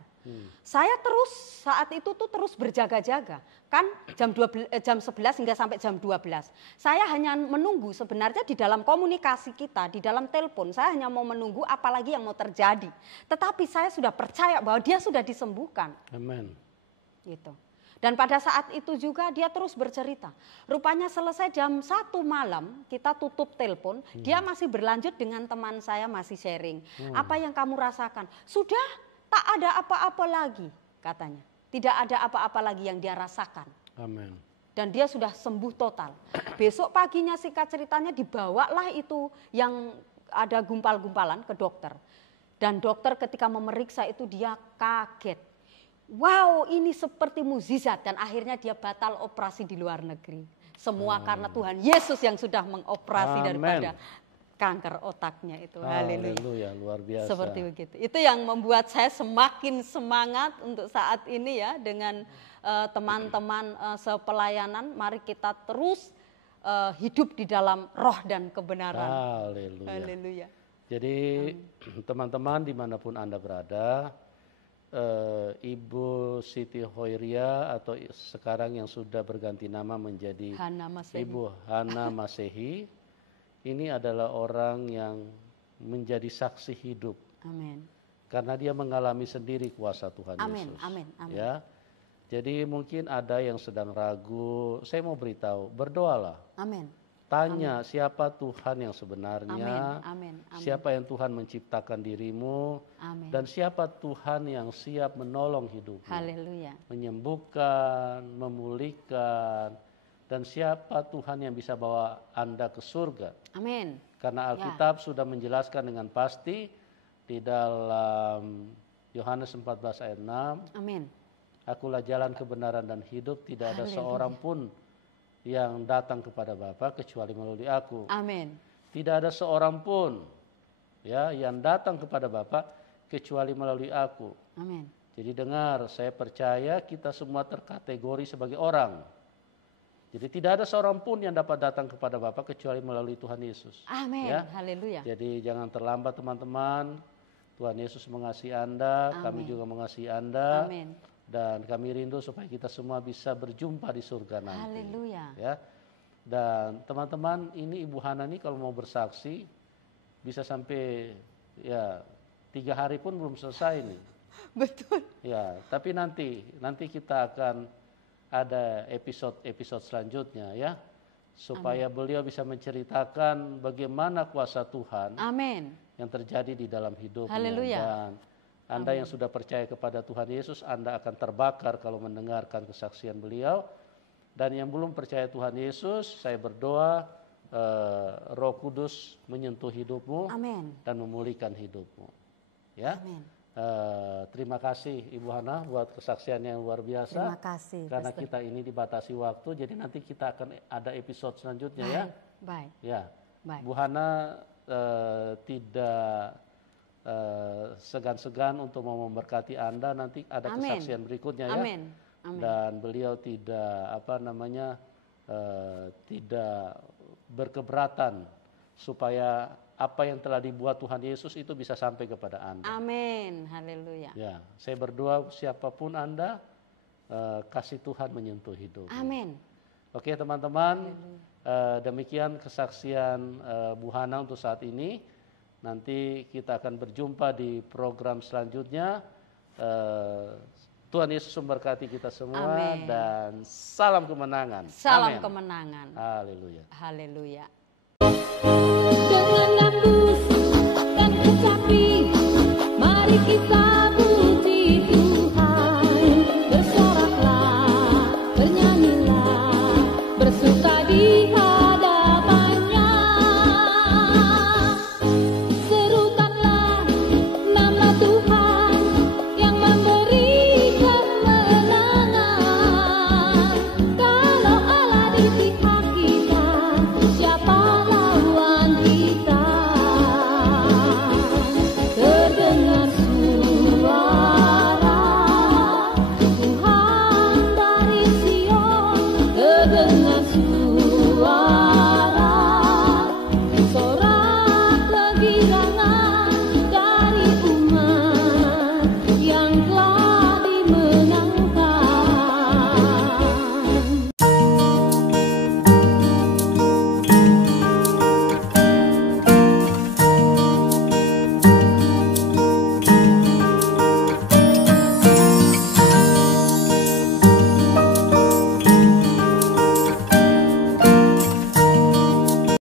Saya terus saat itu tuh terus berjaga-jaga. Kan jam 11 hingga sampai jam 12. Saya hanya menunggu sebenarnya di dalam komunikasi kita, di dalam telepon. Saya hanya mau menunggu apalagi yang mau terjadi. Tetapi saya sudah percaya bahwa dia sudah disembuhkan. Amen. Gitu. Dan pada saat itu juga dia terus bercerita. Rupanya selesai jam 1 malam kita tutup telepon. Dia masih berlanjut dengan teman saya masih sharing. Apa yang kamu rasakan? Sudah tak ada apa-apa lagi katanya. Tidak ada apa-apa lagi yang dia rasakan. Amen. Dan dia sudah sembuh total. Besok paginya singkat ceritanya dibawalah itu yang ada gumpal-gumpalan ke dokter. Dan dokter ketika memeriksa itu dia kaget. Wow, ini seperti mukjizat dan akhirnya dia batal operasi di luar negeri. Semua karena Tuhan Yesus yang sudah mengoperasi daripada kanker otaknya itu. Haleluya, luar biasa. Seperti begitu. Itu yang membuat saya semakin semangat untuk saat ini ya dengan teman-teman sepelayanan. Mari kita terus hidup di dalam roh dan kebenaran. Haleluya. Jadi teman-teman dimanapun Anda berada, Ibu Siti Hoiria atau sekarang yang sudah berganti nama menjadi Ibu Hana Masehi, ini adalah orang yang menjadi saksi hidup. Amin. Karena dia mengalami sendiri kuasa Tuhan Yesus. Amin. Ya. Jadi mungkin ada yang sedang ragu, saya mau beritahu, berdoalah. Amin. Tanya siapa Tuhan yang sebenarnya, Amin. siapa yang Tuhan menciptakan dirimu, dan siapa Tuhan yang siap menolong hidupmu. Haleluya. Menyembuhkan, memulihkan, dan siapa Tuhan yang bisa bawa Anda ke surga. Amin. Karena Alkitab sudah menjelaskan dengan pasti di dalam Yohanes 14 ayat 6. Amin. Akulah jalan kebenaran dan hidup, tidak ada seorang pun yang datang kepada Bapa kecuali melalui aku. Amin. Tidak ada seorang pun ya yang datang kepada Bapa kecuali melalui aku. Amin. Jadi dengar, saya percaya kita semua terkategori sebagai orang. Jadi tidak ada seorang pun yang dapat datang kepada Bapa kecuali melalui Tuhan Yesus. Amin. Ya? Haleluya. Jadi jangan terlambat teman-teman. Tuhan Yesus mengasihi Anda, kami juga mengasihi Anda. Amin. Dan kami rindu supaya kita semua bisa berjumpa di surga nanti. Haleluya. Ya. Dan teman-teman, ini Ibu Hana ini kalau mau bersaksi bisa sampai ya 3 hari pun belum selesai nih. Betul. Ya, tapi nanti kita akan ada episode selanjutnya ya, supaya beliau bisa menceritakan bagaimana kuasa Tuhan Amin. yang terjadi di dalam hidupnya. Haleluya. Dan Anda yang sudah percaya kepada Tuhan Yesus, Anda akan terbakar kalau mendengarkan kesaksian beliau. Dan yang belum percaya Tuhan Yesus, saya berdoa Roh Kudus menyentuh hidupmu. Amin. Dan memulihkan hidupmu. Ya. Amin. Terima kasih Ibu Hana buat kesaksian yang luar biasa. Terima kasih. Karena Pastor. kita ini dibatasi waktu, jadi nanti kita akan ada episode selanjutnya ya. Baik. Ya. Baik. Bu Hana tidak segan-segan untuk mau memberkati Anda, nanti ada kesaksian berikutnya ya. Amin. Amin. Dan beliau tidak tidak berkeberatan supaya apa yang telah dibuat Tuhan Yesus itu bisa sampai kepada Anda. Amin. Haleluya. Ya, saya berdoa siapapun Anda, kasih Tuhan menyentuh hidup. Amin. Oke teman-teman, demikian kesaksian Bu Hana untuk saat ini. Nanti kita akan berjumpa di program selanjutnya. Tuhan Yesus memberkati kita semua. Amin. Dan salam kemenangan. Salam Amin. kemenangan. Haleluya. Haleluya. Dengan nafsu dan kecapi, mari kita